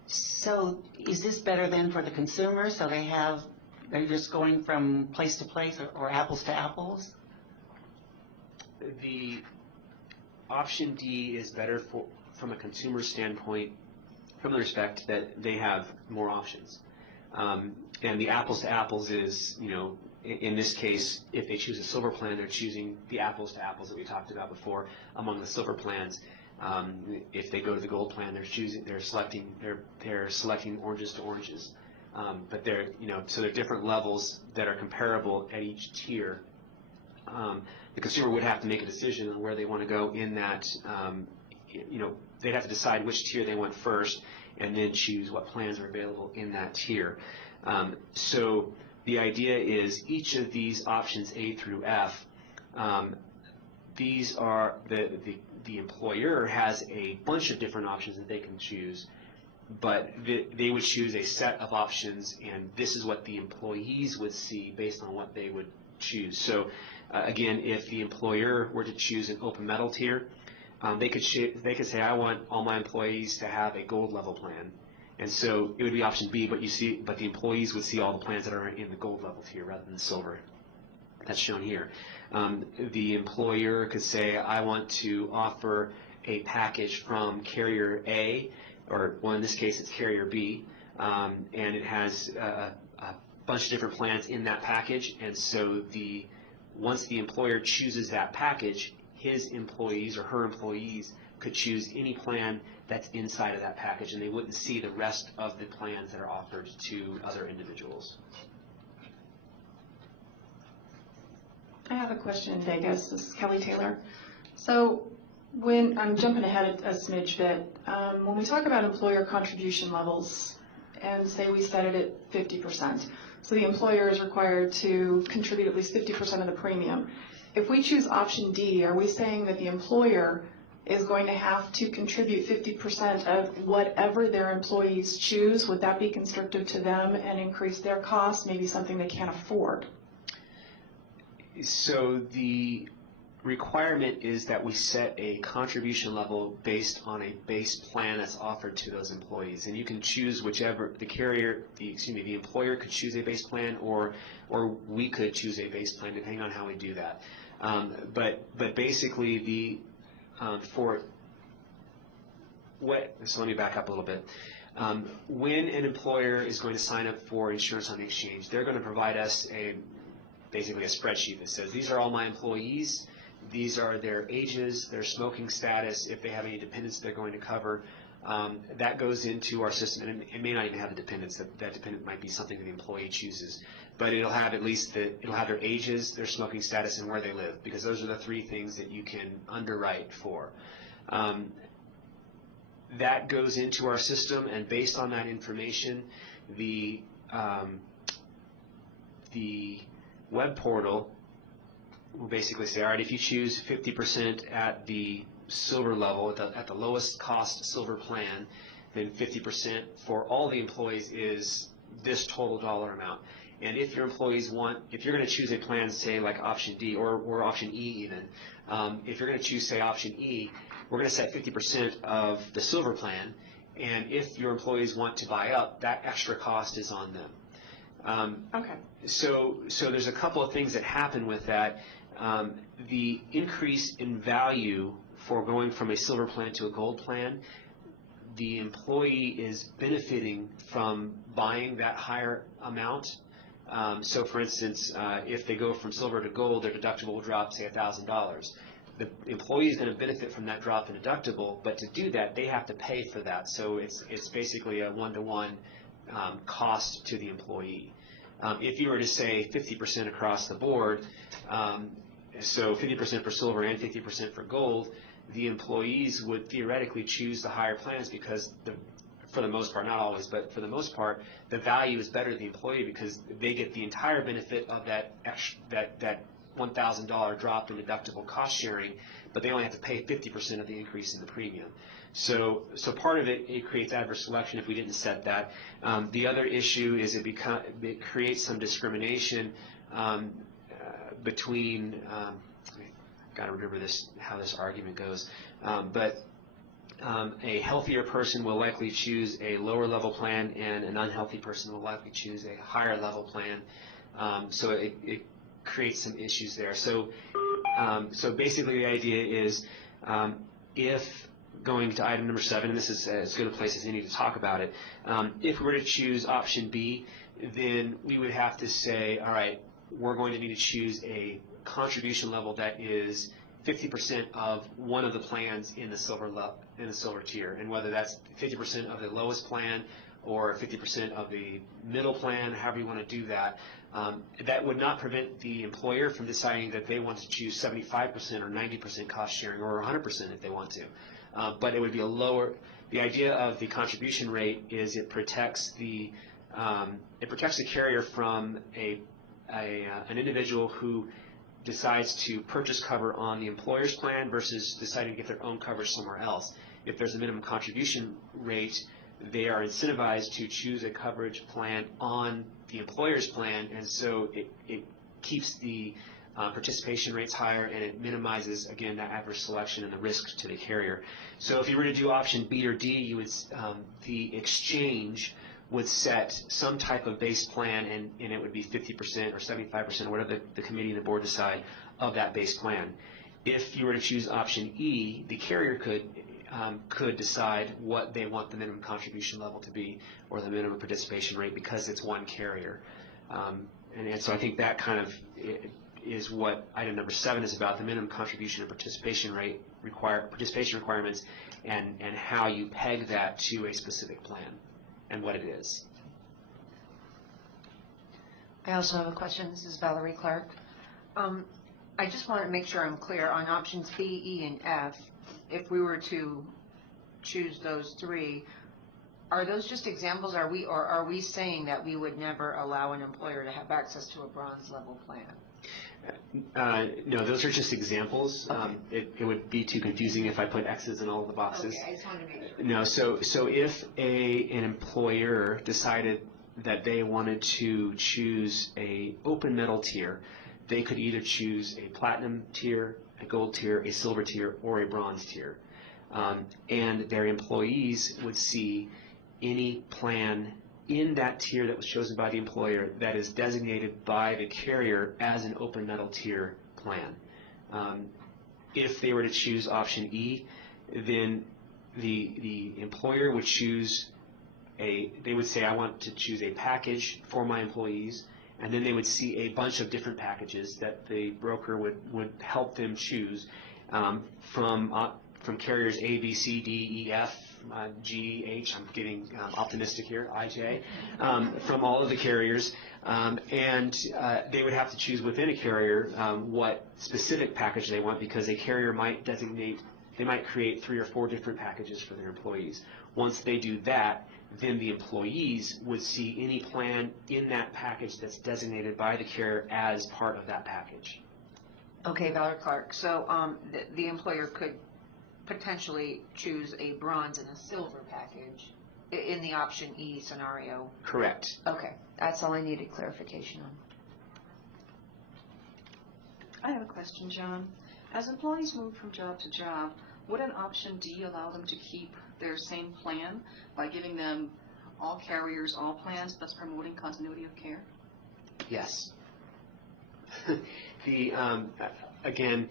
So is this better then for the consumer? So they're just going from place to place or apples to apples? The option D is better from a consumer standpoint, from the respect that they have more options. And the apples to apples is, in this case, if they choose a silver plan, they're choosing the apples to apples that we talked about before among the silver plans. If they go to the gold plan, they're selecting oranges to oranges. But so there are different levels that are comparable at each tier. The consumer would have to make a decision on where they want to go in that. They'd have to decide which tier they want first, and then choose what plans are available in that tier. So the idea is each of these options A through F, these are the employer has a bunch of different options that they can choose, but they would choose a set of options, and this is what the employees would see based on what they would choose. So again, if the employer were to choose an open metal tier, they could say, I want all my employees to have a gold level plan, and so it would be option B. But the employees would see all the plans that are in the gold level tier rather than the silver. That's shown here. The employer could say, I want to offer a package from carrier A, or well, in this case, it's carrier B, and it has a bunch of different plans in that package. And so once the employer chooses that package, his employees or her employees could choose any plan that's inside of that package, and they wouldn't see the rest of the plans that are offered to other individuals. I have a question in Vegas. This is Kelly Taylor. So when I'm jumping ahead a smidge bit, when we talk about employer contribution levels and say we set it at 50%, so the employer is required to contribute at least 50% of the premium. If we choose option D, are we saying that the employer is going to have to contribute 50% of whatever their employees choose? Would that be constrictive to them and increase their costs, maybe something they can't afford? So the requirement is that we set a contribution level based on a base plan that's offered to those employees, and you can choose whichever the employer could choose a base plan, or we could choose a base plan depending on how we do that. But basically so let me back up a little bit. When an employer is going to sign up for insurance on the exchange, they're going to provide us basically a spreadsheet that says these are all my employees, these are their ages, their smoking status, if they have any dependents they're going to cover. That goes into our system, and it may not even have a dependents. That dependent might be something that the employee chooses, but it'll have at least it'll have their ages, their smoking status, and where they live, because those are the three things that you can underwrite for. That goes into our system, and based on that information, the web portal will basically say, all right, if you choose 50% at the silver level, at the lowest cost silver plan, then 50% for all the employees is this total dollar amount. And if your employees if you're going to choose a plan, say like option D or option E even, if you're going to choose, say, option E, we're going to set 50% of the silver plan, and if your employees want to buy up, that extra cost is on them. Okay. So there's a couple of things that happen with that. The increase in value for going from a silver plan to a gold plan, the employee is benefiting from buying that higher amount. So for instance, if they go from silver to gold, their deductible will drop, say, $1,000. The employee is going to benefit from that drop in deductible, but to do that, they have to pay for that. So it's basically a one-to-one cost to the employee. If you were to say 50% across the board, so 50% for silver and 50% for gold, the employees would theoretically choose the higher plans because for the most part, not always, but for the most part, the value is better to the employee because they get the entire benefit of that $1,000 drop in deductible cost sharing, but they only have to pay 50% of the increase in the premium. So part of it creates adverse selection if we didn't set that. The other issue is it creates some discrimination between. Got to remember how this argument goes, but. A healthier person will likely choose a lower level plan, and an unhealthy person will likely choose a higher level plan. So it creates some issues there. So basically the idea is if going to item number 7, and this is as good a place as any to talk about it, if we were to choose option B, then we would have to say, all right, we're going to need to choose a contribution level that is 50% of one of the plans in the silver tier, and whether that's 50% of the lowest plan or 50% of the middle plan, however you want to do that, that would not prevent the employer from deciding that they want to choose 75% or 90% cost sharing or 100% if they want to. But it would be a lower. The idea of the contribution rate is it protects the carrier from an individual who decides to purchase cover on the employer's plan versus deciding to get their own coverage somewhere else. If there's a minimum contribution rate, they are incentivized to choose a coverage plan on the employer's plan, and so it keeps the participation rates higher, and it minimizes, again, that adverse selection and the risk to the carrier. So if you were to do option B or D, you would the exchange would set some type of base plan, and it would be 50% or 75%, or whatever the committee and the board decide, of that base plan. If you were to choose option E, the carrier could decide what they want the minimum contribution level to be, or the minimum participation rate, because it's one carrier. And so I think that kind of is what item number 7 is about: the minimum contribution and participation rate participation requirements, and how you peg that to a specific plan and what it is. I also have a question. This is Valerie Clark. I just want to make sure I'm clear on options B, E, and F. If we were to choose those 3, are those just examples? Are we saying that we would never allow an employer to have access to a bronze level plan? No, those are just examples. Okay. It would be too confusing if I put X's in all of the boxes. Okay, I just wanted to make sure. No, so if an employer decided that they wanted to choose a open metal tier, they could either choose a platinum tier, a gold tier, a silver tier, or a bronze tier. And their employees would see any plan in that tier that was chosen by the employer that is designated by the carrier as an open metal tier plan. If they were to choose option E, then the employer would choose they would say, I want to choose a package for my employees, and then they would see a bunch of different packages that the broker would help them choose from carriers A, B, C, D, E, F, G, H, I'm getting optimistic here, I, J, from all of the carriers, and they would have to choose within a carrier what specific package they want, because a carrier might create 3 or 4 different packages for their employees. Once they do that, then the employees would see any plan in that package that's designated by the carrier as part of that package. Okay, Valerie Clark, so the employer could potentially choose a bronze and a silver package in the option E scenario. Correct. Okay, that's all I needed clarification on. I have a question, John. As employees move from job to job, would an option D allow them to keep their same plan by giving them all carriers, all plans, thus promoting continuity of care? Yes. Again,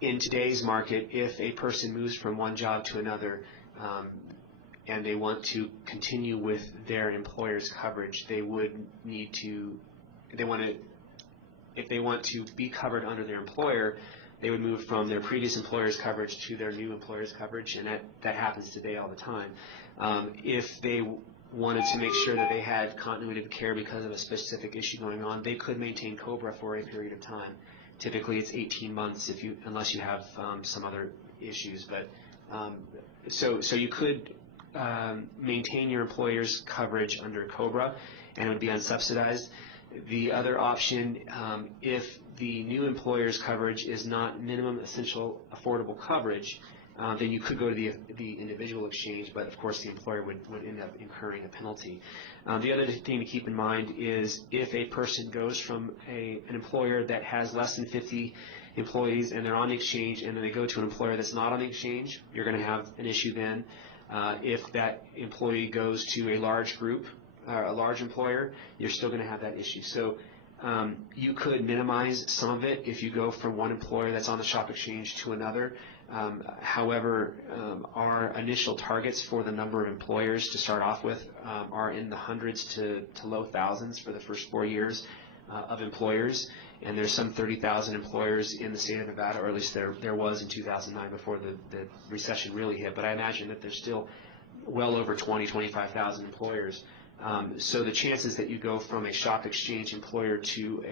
in today's market, if a person moves from one job to another and they want to continue with their employer's coverage, they would need to, if they want to be covered under their employer, they would move from their previous employer's coverage to their new employer's coverage, and that happens today all the time. If they wanted to make sure that they had continuity of care because of a specific issue going on, they could maintain COBRA for a period of time. Typically, it's 18 months unless you have some other issues. But so you could maintain your employer's coverage under COBRA, and it would be unsubsidized. The other option, if the new employer's coverage is not minimum essential affordable coverage, then you could go to the individual exchange, but of course the employer would end up incurring a penalty. The other thing to keep in mind is if a person goes from an employer that has less than 50 employees and they're on the exchange, and then they go to an employer that's not on the exchange, you're going to have an issue then. If that employee goes to a large group, a large employer, you're still going to have that issue. So you could minimize some of it if you go from one employer that's on the shop exchange to another. However, our initial targets for the number of employers to start off with are in the hundreds to low thousands for the first 4 years of employers, and there's some 30,000 employers in the state of Nevada, or at least there was in 2009 before the recession really hit, but I imagine that there's still well over 25,000 employers. So the chances that you go from a shop exchange employer to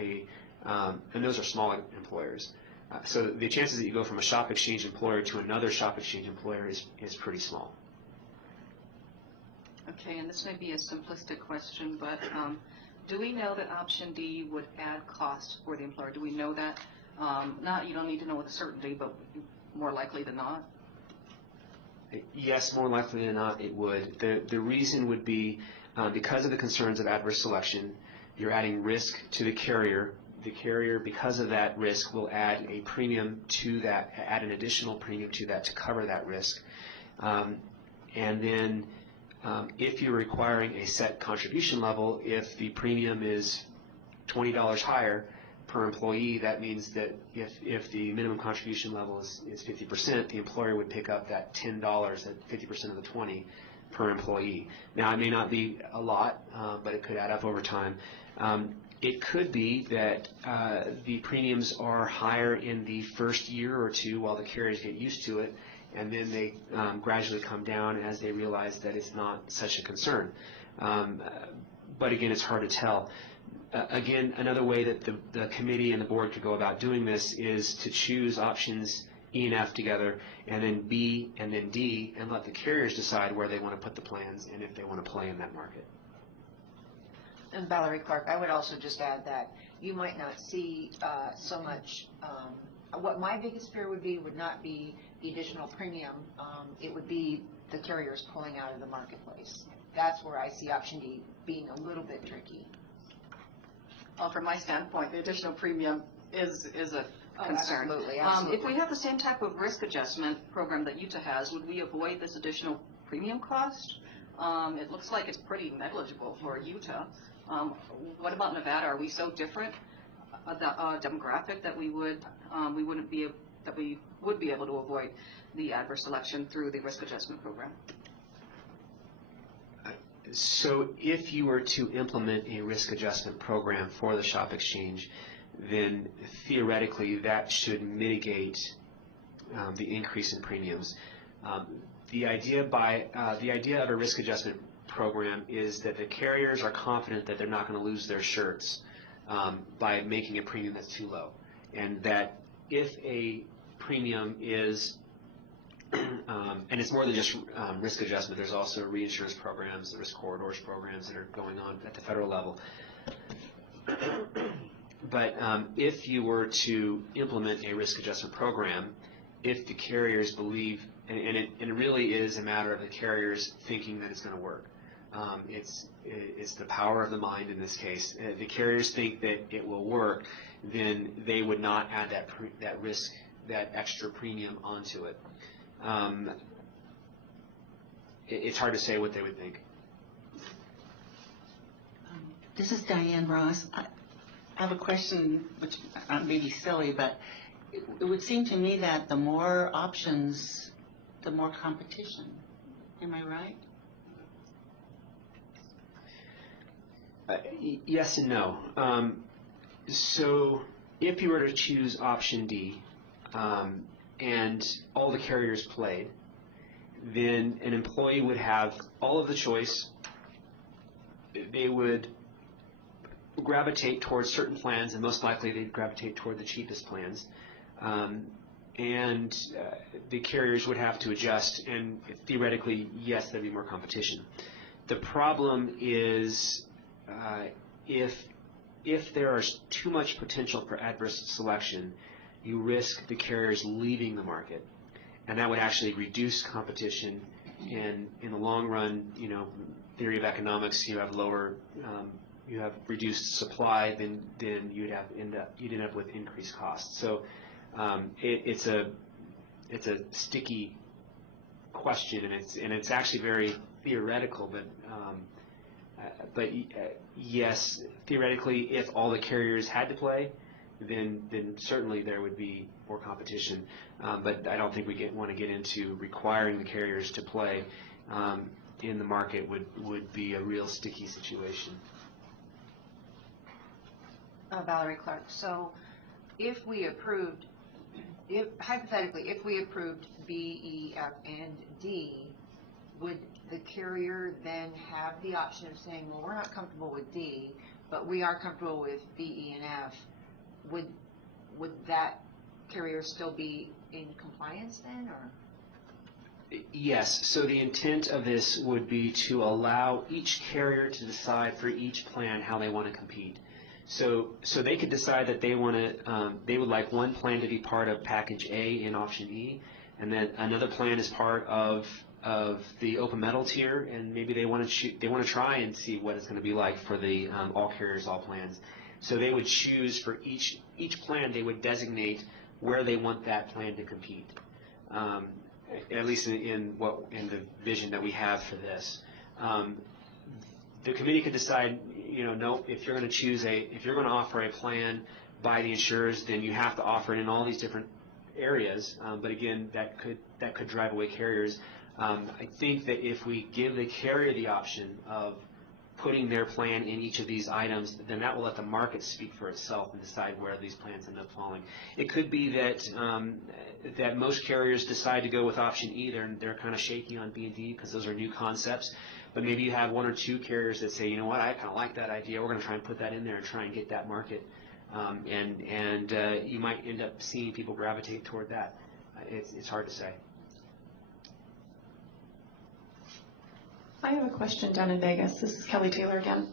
and those are small employers, so the chances that you go from a shop exchange employer to another shop exchange employer is pretty small. Okay, and this may be a simplistic question, but do we know that option D would add cost for the employer? Do we know that? You don't need to know with certainty, but more likely than not. Yes, more likely than not it would. The reason would be because of the concerns of adverse selection, you're adding risk to the carrier. The carrier, because of that risk, will add a premium to that, add an additional premium to that to cover that risk. And then if you're requiring a set contribution level, if the premium is $20 higher per employee, that means that if the minimum contribution level is 50%, the employer would pick up that $10, that 50% of the 20 per employee. Now, it may not be a lot, but it could add up over time. It could be that the premiums are higher in the first year or two while the carriers get used to it, and then they gradually come down as they realize that it's not such a concern. But again, it's hard to tell. Again, another way that the committee and the board could go about doing this is to choose options E and F together, and then B and then D, and let the carriers decide where they want to put the plans and if they want to play in that market. And Valerie Clark, I would also just add that you might not see so much, what my biggest fear would not be the additional premium, it would be the carriers pulling out of the marketplace. That's where I see option D being a little bit tricky. Well, from my standpoint, the additional premium is a concern. Absolutely. If we have the same type of risk adjustment program that Utah has, would we avoid this additional premium cost? It looks like it's pretty negligible for Utah. What about Nevada? Are we so different, demographic, that we would be able to avoid the adverse selection through the risk adjustment program? So if you were to implement a risk adjustment program for the shop exchange, then theoretically that should mitigate the increase in premiums. The idea of a risk adjustment program is that the carriers are confident that they're not going to lose their shirts by making a premium that's too low, and that if a premium is and it's more than just risk adjustment. There's also reinsurance programs, the risk corridors programs that are going on at the federal level. But if you were to implement a risk adjustment program, if the carriers believe, and it really is a matter of the carriers thinking that it's going to work. It's the power of the mind in this case. If the carriers think that it will work, then they would not add that risk, that extra premium onto it. It's hard to say what they would think. This is Diane Ross. I have a question, which may be silly, but it would seem to me that the more options, the more competition. Am I right? Yes and no. So if you were to choose option D and all the carriers played, then an employee would have all of the choice. They would gravitate towards certain plans, and most likely they'd gravitate toward the cheapest plans. And the carriers would have to adjust, and theoretically, yes, there'd be more competition. The problem is if there is too much potential for adverse selection, you risk the carriers leaving the market, and that would actually reduce competition. And in the long run, theory of economics, you have lower, you have reduced supply, then you'd end up with increased costs. So it's a sticky question, and it's actually very theoretical, but yes, theoretically, if all the carriers had to play, then certainly there would be more competition. But I don't think we want to get into requiring the carriers to play in the market would be a real sticky situation. Valerie Clark. So if we approved, hypothetically, if we approved B, E, F, and D, would the carrier then have the option of saying, well, we're not comfortable with D, but we are comfortable with B, E, and F? Would that carrier still be in compliance then, or? Yes. So the intent of this would be to allow each carrier to decide for each plan how they want to compete. So they could decide that they want to, they would like one plan to be part of package A in option E, and then another plan is part of the open metal tier, and maybe they want to try and see what it's going to be like for the all carriers, all plans. So they would choose for each plan, they would designate where they want that plan to compete. At least in the vision that we have for this. The committee could decide, no, if you're going to offer a plan by the insurers, then you have to offer it in all these different areas. But again, that could drive away carriers. I think that if we give the carrier the option of putting their plan in each of these items, then that will let the market speak for itself and decide where these plans end up falling. It could be that most carriers decide to go with option E. They're kind of shaky on B and D because those are new concepts. But maybe you have one or two carriers that say, you know what, I kind of like that idea. We're going to try and put that in there and try and get that market. And you might end up seeing people gravitate toward that. It's hard to say. I have a question down in Vegas. This is Kelly Taylor again.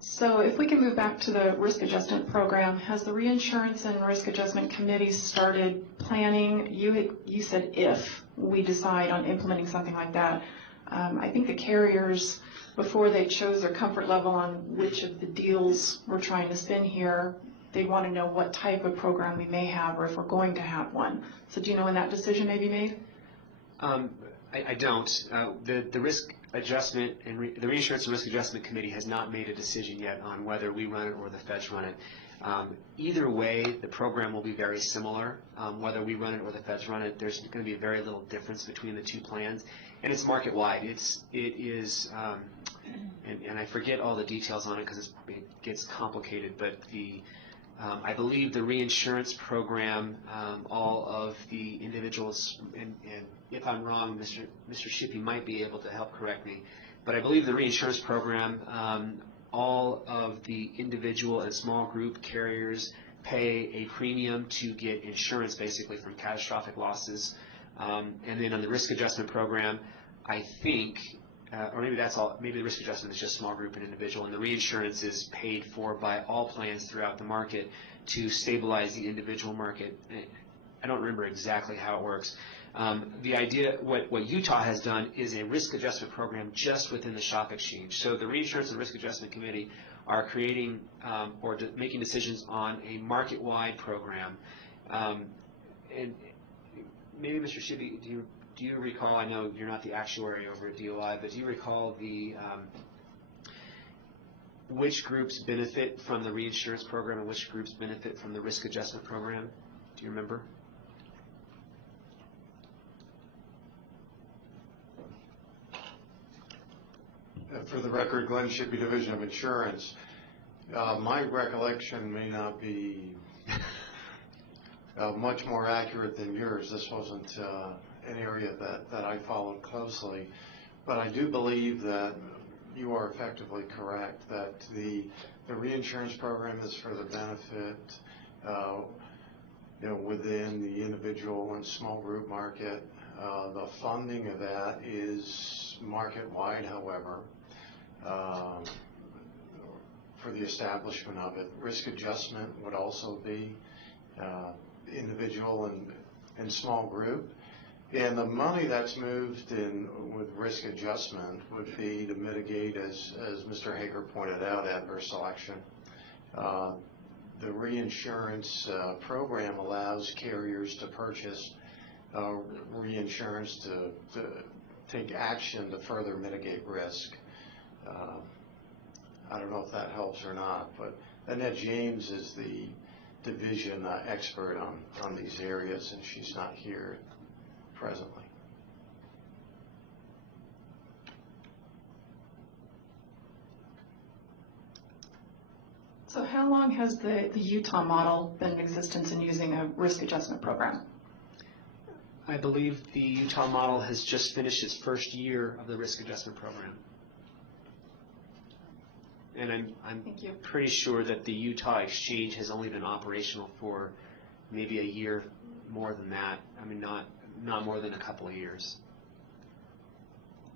So if we can move back to the risk adjustment program, has the reinsurance and risk adjustment committee started planning? You said if we decide on implementing something like that. I think the carriers, before they chose their comfort level on which of the deals we're trying to spin here, they want to know what type of program we may have or if we're going to have one. So do you know when that decision may be made? I don't. The risk adjustment and the reinsurance and risk adjustment committee has not made a decision yet on whether we run it or the feds run it. Either way, the program will be very similar. Whether we run it or the feds run it, there's going to be very little difference between the two plans, and it's market wide. It is, and I forget all the details on it because it gets complicated. But I believe the reinsurance program, all of the individuals, and if I'm wrong, Mr. Shippey might be able to help correct me, but I believe the reinsurance program, all of the individual and small group carriers pay a premium to get insurance basically from catastrophic losses. And then on the risk adjustment program, I think, or maybe that's all, maybe the risk adjustment is just small group and individual, and the reinsurance is paid for by all plans throughout the market to stabilize the individual market. I don't remember exactly how it works. The idea, what Utah has done is a risk adjustment program just within the shop exchange. So the Reinsurance and Risk Adjustment Committee are creating making decisions on a market-wide program. And maybe, Mr. Shibby, do you recall, I know you're not the actuary over at DOI, but do you recall which groups benefit from the reinsurance program and which groups benefit from the risk adjustment program? Do you remember? For the record, Glenn Shippey, Division of Insurance. My recollection may not be much more accurate than yours. This wasn't an area that I followed closely. But I do believe that you are effectively correct, that the reinsurance program is for the benefit within the individual and small group market. The funding of that is market-wide, however, for the establishment of it. Risk adjustment would also be individual and small group. And the money that's moved in with risk adjustment would be to mitigate, as Mr. Hager pointed out, adverse selection. The reinsurance program allows carriers to purchase reinsurance to take action to further mitigate risk. I don't know if that helps or not, but Annette James is the division expert on these areas, and she's not here presently. So how long has the Utah model been in existence in using a risk adjustment program? I believe the Utah model has just finished its first year of the risk adjustment program. And I'm Thank you. pretty sure that the Utah exchange has only been operational for maybe a year more than that. I mean, not more than a couple of years.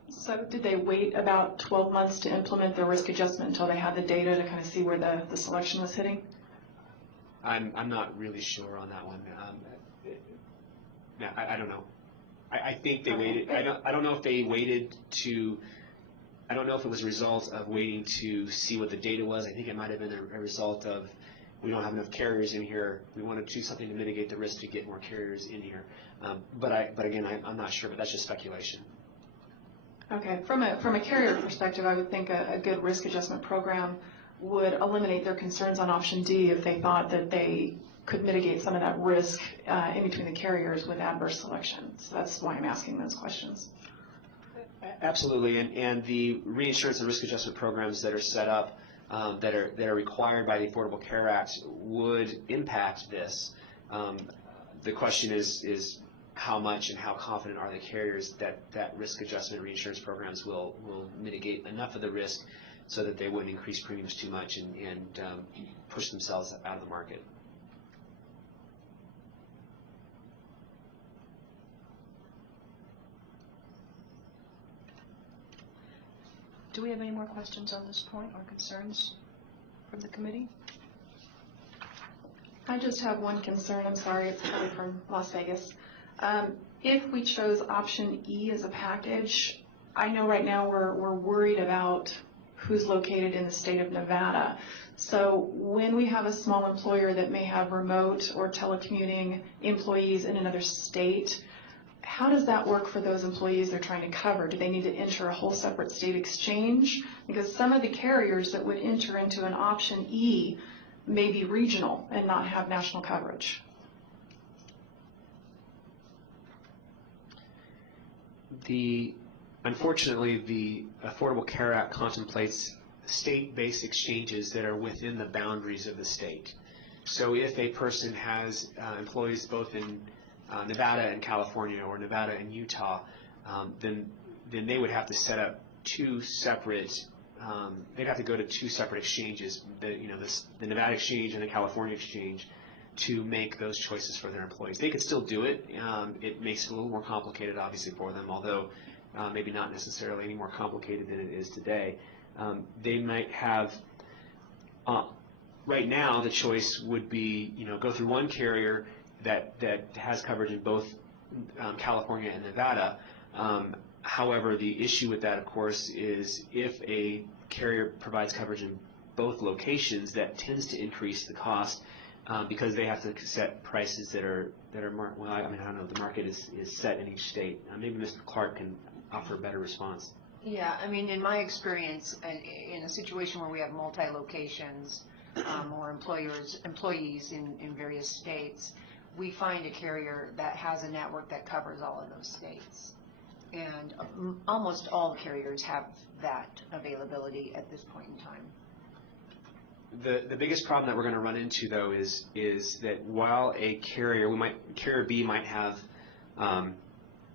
So did they wait about 12 months to implement the risk adjustment until they had the data to kind of see where the selection was hitting? I'm not really sure on that one. I don't know. I think they waited. I don't know if they waited to. I don't know if it was a result of waiting to see what the data was. I think it might have been a result of we don't have enough carriers in here. We want to do something to mitigate the risk to get more carriers in here. But again, I'm not sure. But that's just speculation. Okay. From a carrier perspective, I would think a good risk adjustment program would eliminate their concerns on option D if they thought that they could mitigate some of that risk in between the carriers with adverse selection. So that's why I'm asking those questions. Absolutely, and the reinsurance and risk adjustment programs that are set up that are required by the Affordable Care Act would impact this. The question is how much and how confident are the carriers that risk adjustment reinsurance programs will mitigate enough of the risk so that they wouldn't increase premiums too much and push themselves out of the market. Do we have any more questions on this point or concerns from the committee? I just have one concern. I'm sorry, it's coming from Las Vegas. If we chose option E as a package, I know right now we're worried about who's located in the state of Nevada. So when we have a small employer that may have remote or telecommuting employees in another state, how does that work for those employees they're trying to cover? Do they need to enter a whole separate state exchange? Because some of the carriers that would enter into an option E may be regional and not have national coverage. Unfortunately, the Affordable Care Act contemplates state-based exchanges that are within the boundaries of the state. So if a person has employees both in Nevada and California or Nevada and Utah, then they would have to set up two separate, they'd have to go to two separate exchanges, the Nevada exchange and the California exchange, to make those choices for their employees. They could still do it. It makes it a little more complicated, obviously, for them, although maybe not necessarily any more complicated than it is today. They might have, right now, the choice would be, go through one carrier that has coverage in both California and Nevada. However, the issue with that, of course, is if a carrier provides coverage in both locations, that tends to increase the cost because they have to set prices that are well, I don't know, the market is set in each state. Maybe Mr. Clark can offer a better response. Yeah, I mean, in my experience, in a situation where we have multi-locations or employees in various states, we find a carrier that has a network that covers all of those states. And almost all carriers have that availability at this point in time. The biggest problem that we're going to run into, though, is that while a carrier, carrier B might have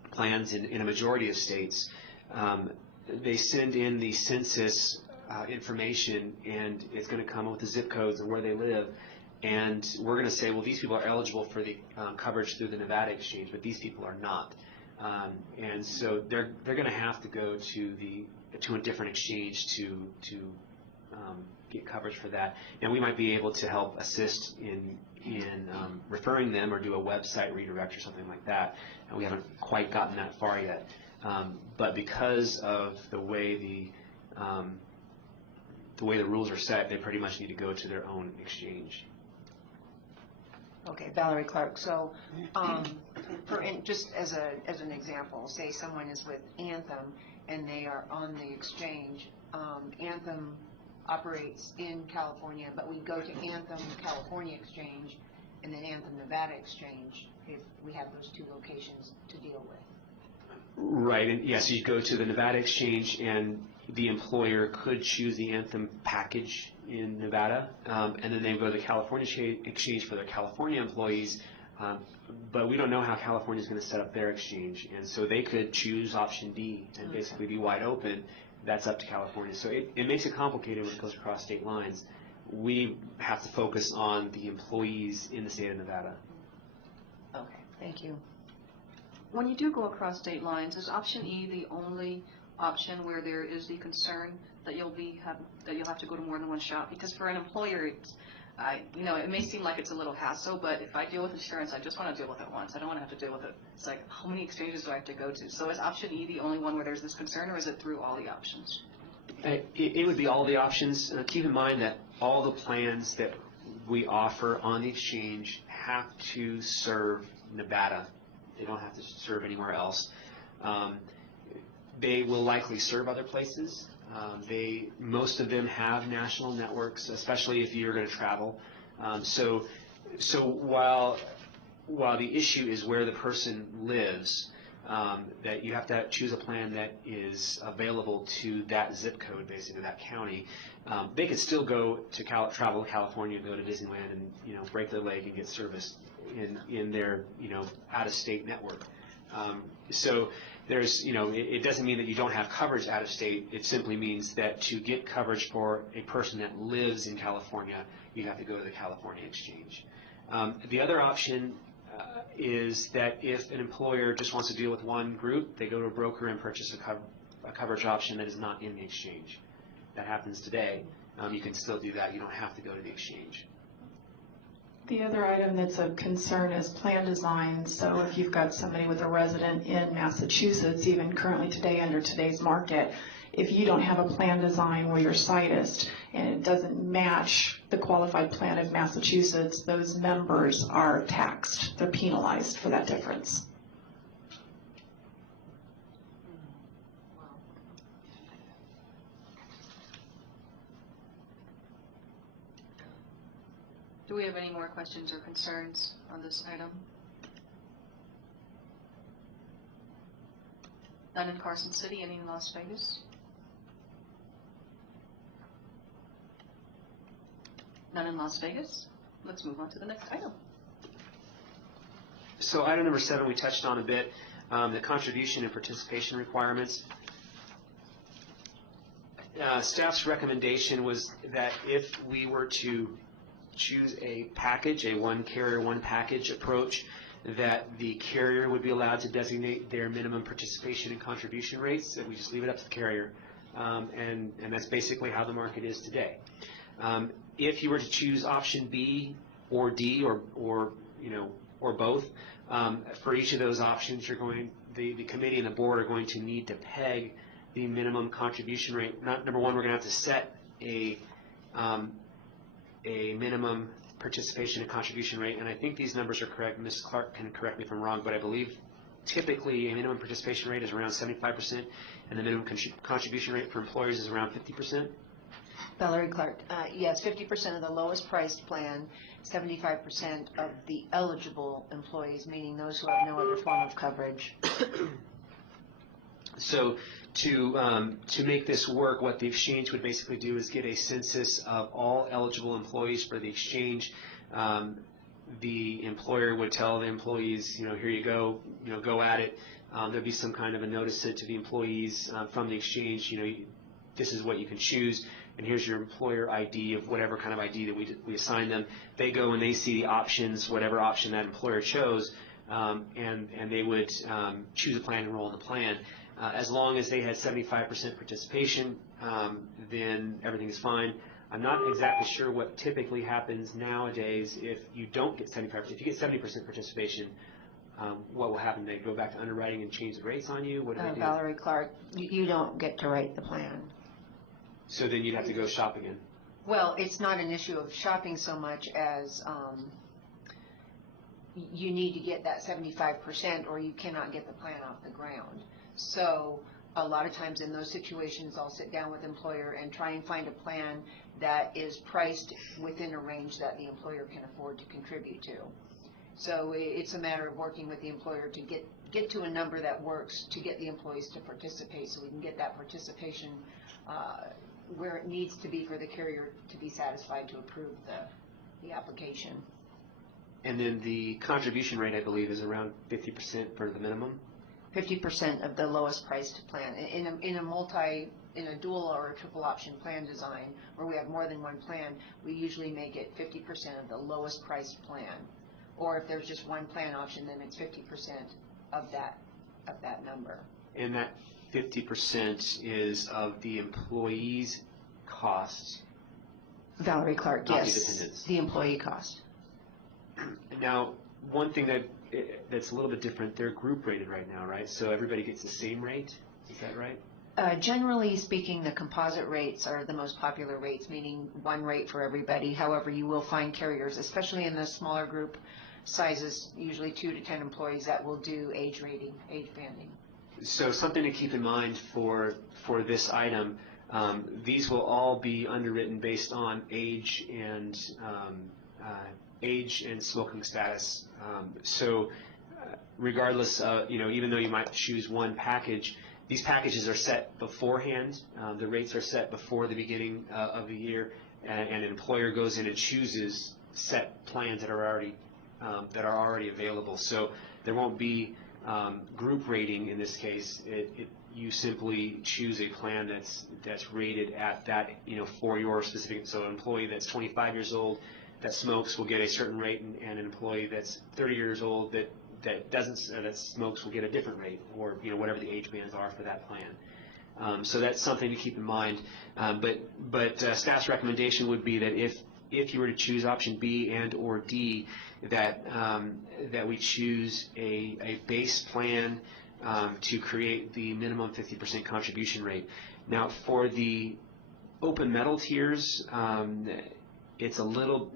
plans in a majority of states, they send in the census information, and it's going to come with the zip codes and where they live. And we're going to say, well, these people are eligible for the coverage through the Nevada exchange, but these people are not. And so they're going to have to go to a different exchange to get coverage for that. And we might be able to help assist in referring them or do a website redirect or something like that. And we haven't quite gotten that far yet. But because of the way the rules are set, they pretty much need to go to their own exchange. Okay, Valerie Clark. So, just as an example, say someone is with Anthem and they are on the exchange. Anthem operates in California, but we go to Anthem California exchange and then Anthem Nevada exchange if we have those two locations to deal with. Right, and yes, you go to the Nevada exchange, and the employer could choose the Anthem package in Nevada, and then they go to the California exchange for their California employees, but we don't know how California is going to set up their exchange, and so they could choose option D and basically be wide open. That's up to California. So it makes it complicated when it goes across state lines. We have to focus on the employees in the state of Nevada. Okay, thank you. When you do go across state lines, is option E the only option where there is the concern that you'll have to go to more than one shop? Because for an employer, it may seem like it's a little hassle, but if I deal with insurance, I just want to deal with it once. I don't want to have to deal with it. It's like, how many exchanges do I have to go to? So is option E the only one where there's this concern, or is it through all the options? It would be all the options. Keep in mind that all the plans that we offer on the exchange have to serve Nevada. They don't have to serve anywhere else. They will likely serve other places. Most of them have national networks, especially if you're going to travel. So while the issue is where the person lives, that you have to choose a plan that is available to that zip code, basically that county. They could still go to travel to California, go to Disneyland, and break their leg and get service in their out-of-state network. So there's it doesn't mean that you don't have coverage out of state. It simply means that to get coverage for a person that lives in California, you have to go to the California exchange. The other option is that if an employer just wants to deal with one group, they go to a broker and purchase a coverage option that is not in the exchange. That happens today. You can still do that. You don't have to go to the exchange. The other item that's of concern is plan design. So if you've got somebody with a resident in Massachusetts, even currently today under today's market, if you don't have a plan design where you're situs and it doesn't match the qualified plan of Massachusetts, those members are taxed. They're penalized for that difference. Do we have any more questions or concerns on this item? None in Carson City, any in Las Vegas? None in Las Vegas? Let's move on to the next item. So item number 7 we touched on a bit, the contribution and participation requirements. Staff's recommendation was that if we were to choose a package, a one carrier, one package approach, that the carrier would be allowed to designate their minimum participation and contribution rates, and we just leave it up to the carrier. And that's basically how the market is today. If you were to choose option B or D or both, for each of those options, the committee and the board are going to need to peg the minimum contribution rate. Number one, we're going to have to set a minimum participation and contribution rate, and I think these numbers are correct. Ms. Clark can correct me if I'm wrong, but I believe typically a minimum participation rate is around 75%, and the minimum contribution rate for employers is around 50%. Valerie Clark, yes, 50% of the lowest priced plan, 75% of the eligible employees, meaning those who have no other form of coverage. So to make this work, what the exchange would basically do is get a census of all eligible employees for the exchange. The employer would tell the employees, here you go, go at it. There'd be some kind of a notice sent to the employees from the exchange, this is what you can choose, and here's your employer ID of whatever kind of ID that we assign them. They go and they see the options, whatever option that employer chose, and they would choose a plan and enroll in the plan. As long as they had 75% participation, then everything is fine. I'm not exactly sure what typically happens nowadays if you don't get 75%. If you get 70% participation, what will happen? They go back to underwriting and change the rates on you? What do they do? Valerie Clark, you don't get to write the plan. So then you'd have to go shop again. Well, it's not an issue of shopping so much as you need to get that 75% or you cannot get the plan off the ground. So a lot of times in those situations, I'll sit down with the employer and try and find a plan that is priced within a range that the employer can afford to contribute to. So it's a matter of working with the employer to get to a number that works to get the employees to participate, so we can get that participation where it needs to be for the carrier to be satisfied to approve the application. And then the contribution rate, I believe, is around 50% for the minimum. 50% of the lowest priced plan. In a dual or a triple option plan design, where we have more than one plan, we usually make it 50% of the lowest priced plan. Or if there's just one plan option, then it's 50% of that number. And that 50% is of the employee's costs. Valerie Clark, not yes. The dependents. The employee cost. Now, one thing that's a little bit different, they're group rated right now, right? So everybody gets the same rate, is that right? Generally speaking, the composite rates are the most popular rates, meaning one rate for everybody. However, you will find carriers, especially in the smaller group sizes, usually 2 to 10 employees, that will do age banding. So something to keep in mind for this item, these will all be underwritten based on age and smoking status. So regardless, even though you might choose one package, these packages are set beforehand. The rates are set before the beginning of the year, and an employer goes in and chooses set plans that are already available. So there won't be group rating in this case. You simply choose a plan that's rated at that, for your specific. So an employee that's 25 years old that smokes will get a certain rate, and an employee that's 30 years old that smokes will get a different rate, or whatever the age bands are for that plan. So that's something to keep in mind. But staff's recommendation would be that if you were to choose option B and or D, that we choose a base plan to create the minimum 50% contribution rate. Now, for the open metal tiers, it's a little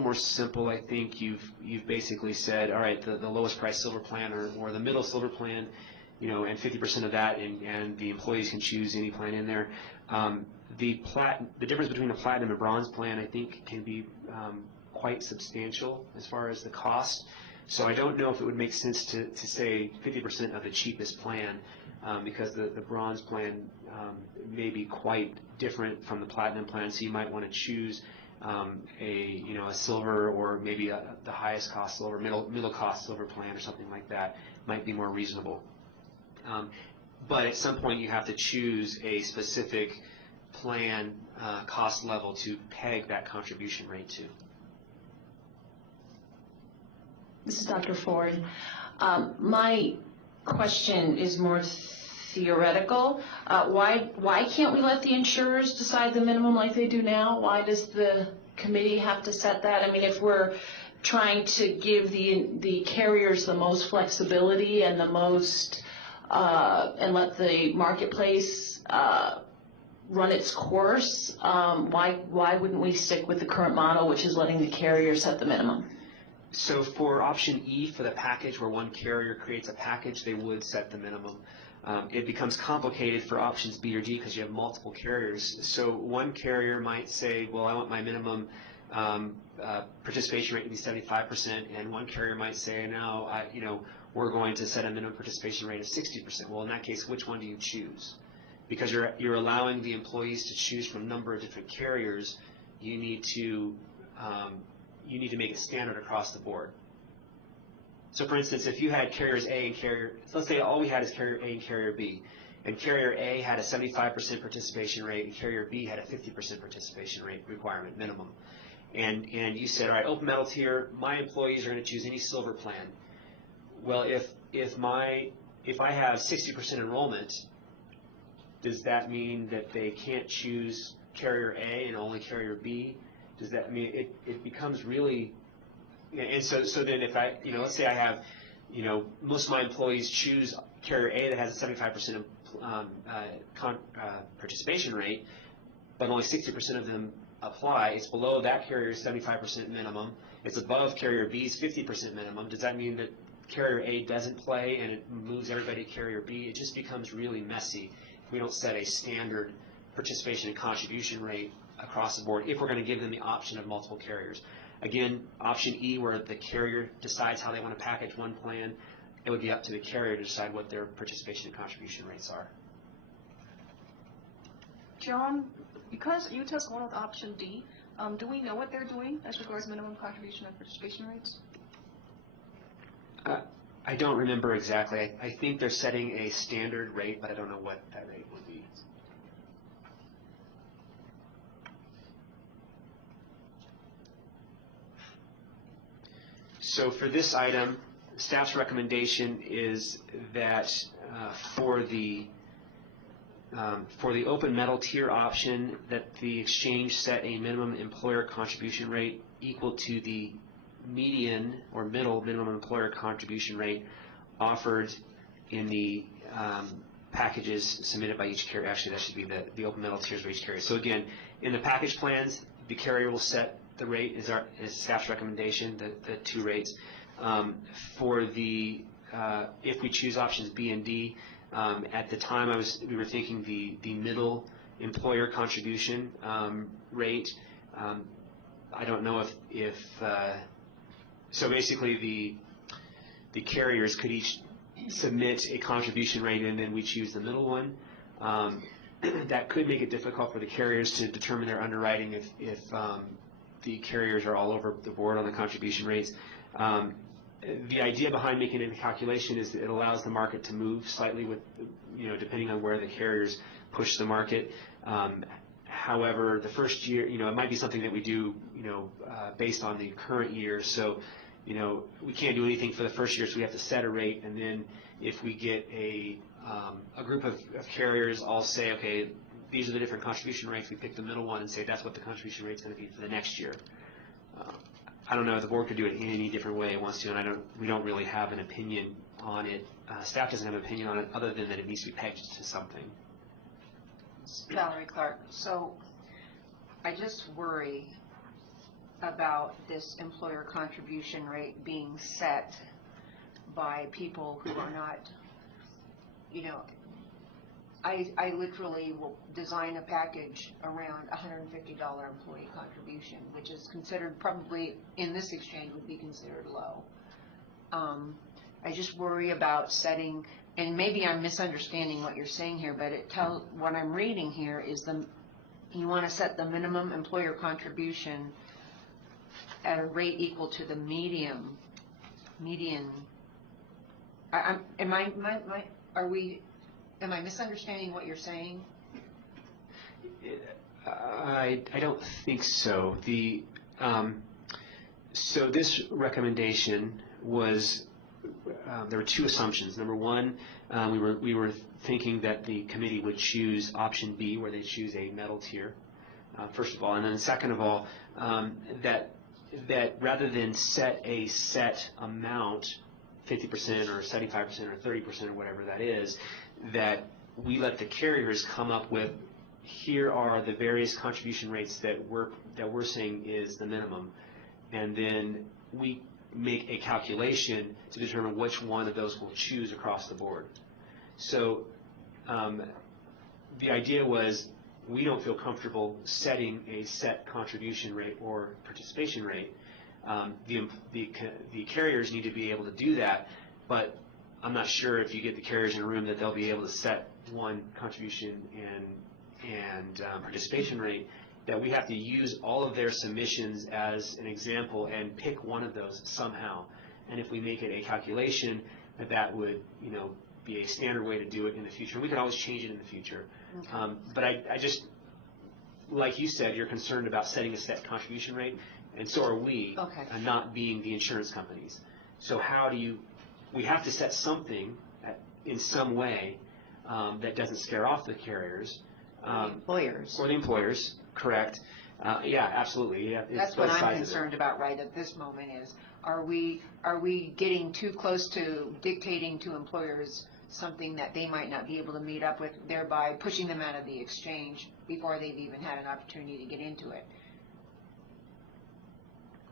more simple. I think you've basically said, all right, the lowest price silver plan or the middle silver plan, and 50% of that, and the employees can choose any plan in there. The difference between a platinum and bronze plan, I think, can be quite substantial as far as the cost. So I don't know if it would make sense to say 50% of the cheapest plan, because the bronze plan may be quite different from the platinum plan. So you might want to choose a silver, or maybe the highest cost silver, middle cost silver plan, or something like that might be more reasonable. But at some point you have to choose a specific plan cost level to peg that contribution rate to. This is Dr. Ford. My question is more theoretical. Why can't we let the insurers decide the minimum like they do now? Why does the committee have to set that? I mean, if we're trying to give the carriers the most flexibility and the most, and let the marketplace run its course, why wouldn't we stick with the current model, which is letting the carrier set the minimum? So for option E, for the package where one carrier creates a package, they would set the minimum. It becomes complicated for options B or D because you have multiple carriers. So one carrier might say, well, I want my minimum participation rate to be 75%, and one carrier might say, no, we're going to set a minimum participation rate of 60%. Well, in that case, which one do you choose? Because you're allowing the employees to choose from a number of different carriers, you need to make it standard across the board. So for instance, if you had carriers A and let's say all we had is carrier A and carrier B, and carrier A had a 75% participation rate and carrier B had a 50% participation rate requirement minimum. And you said, all right, open metal tier, my employees are going to choose any silver plan. Well, if I have 60% enrollment, does that mean that they can't choose carrier A and only carrier B? Does that mean it becomes really, and so then if let's say I have, most of my employees choose carrier A that has a 75% participation rate, but only 60% of them apply. It's below that carrier's 75% minimum. It's above carrier B's 50% minimum. Does that mean that carrier A doesn't play and it moves everybody to carrier B? It just becomes really messy if we don't set a standard participation and contribution rate across the board if we're going to give them the option of multiple carriers. Again, option E, where the carrier decides how they want to package one plan, it would be up to the carrier to decide what their participation and contribution rates are. John, because Utah's going with option D, do we know what they're doing as regards minimum contribution and participation rates? I don't remember exactly. I think they're setting a standard rate, but I don't know what that rate would be. So for this item, staff's recommendation is that for the open metal tier option, that the exchange set a minimum employer contribution rate equal to the median or middle minimum employer contribution rate offered in the packages submitted by each carrier. Actually, that should be the open metal tiers for each carrier. So again, in the package plans, the carrier will set the rate is staff's recommendation, the two rates. For the if we choose options B and D, at the time we were thinking the middle employer contribution rate. I don't know if so basically the carriers could each submit a contribution rate and then we choose the middle one. That could make it difficult for the carriers to determine their underwriting if the carriers are all over the board on the contribution rates. The idea behind making it a calculation is that it allows the market to move slightly with, depending on where the carriers push the market. However, the first year, it might be something that we do, based on the current year. So, we can't do anything for the first year, so we have to set a rate, and then if we get a group of carriers all say, okay, these are the different contribution rates, we pick the middle one and say that's what the contribution rate is going to be for the next year. I don't know if the board could do it in any different way it wants to, and we don't really have an opinion on it. Staff doesn't have an opinion on it other than that it needs to be pegged to something. Valerie Clark. So I just worry about this employer contribution rate being set by people who are not, I literally will design a package around $150 employee contribution, which is considered probably in this exchange would be considered low. I just worry about setting, and maybe I'm misunderstanding what you're saying here, but what I'm reading here is you want to set the minimum employer contribution at a rate equal to the median. Am I misunderstanding what you're saying? I don't think so. So this recommendation was there were two assumptions. Number one, we were thinking that the committee would choose option B, where they choose a metal tier, first of all, and then second of all, that rather than set a set amount, 50% or 75% or 30% or whatever that is, that we let the carriers come up with, here are the various contribution rates that we're saying is the minimum, and then we make a calculation to determine which one of those we'll choose across the board. So the idea was, we don't feel comfortable setting a set contribution rate or participation rate. The carriers need to be able to do that, but I'm not sure if you get the carriers in a room that they'll be able to set one contribution and participation rate, that we have to use all of their submissions as an example and pick one of those somehow. And if we make it a calculation, that would, be a standard way to do it in the future. We can always change it in the future. Okay. But I just, like you said, you're concerned about setting a set contribution rate, and so are we, Okay. not being the insurance companies. So how do we have to set something in some way that doesn't scare off the carriers. Employers. Or the employers, correct. Yeah, absolutely. Yeah, That's what I'm concerned about right at this moment is, are we getting too close to dictating to employers something that they might not be able to meet up with, thereby pushing them out of the exchange before they've even had an opportunity to get into it?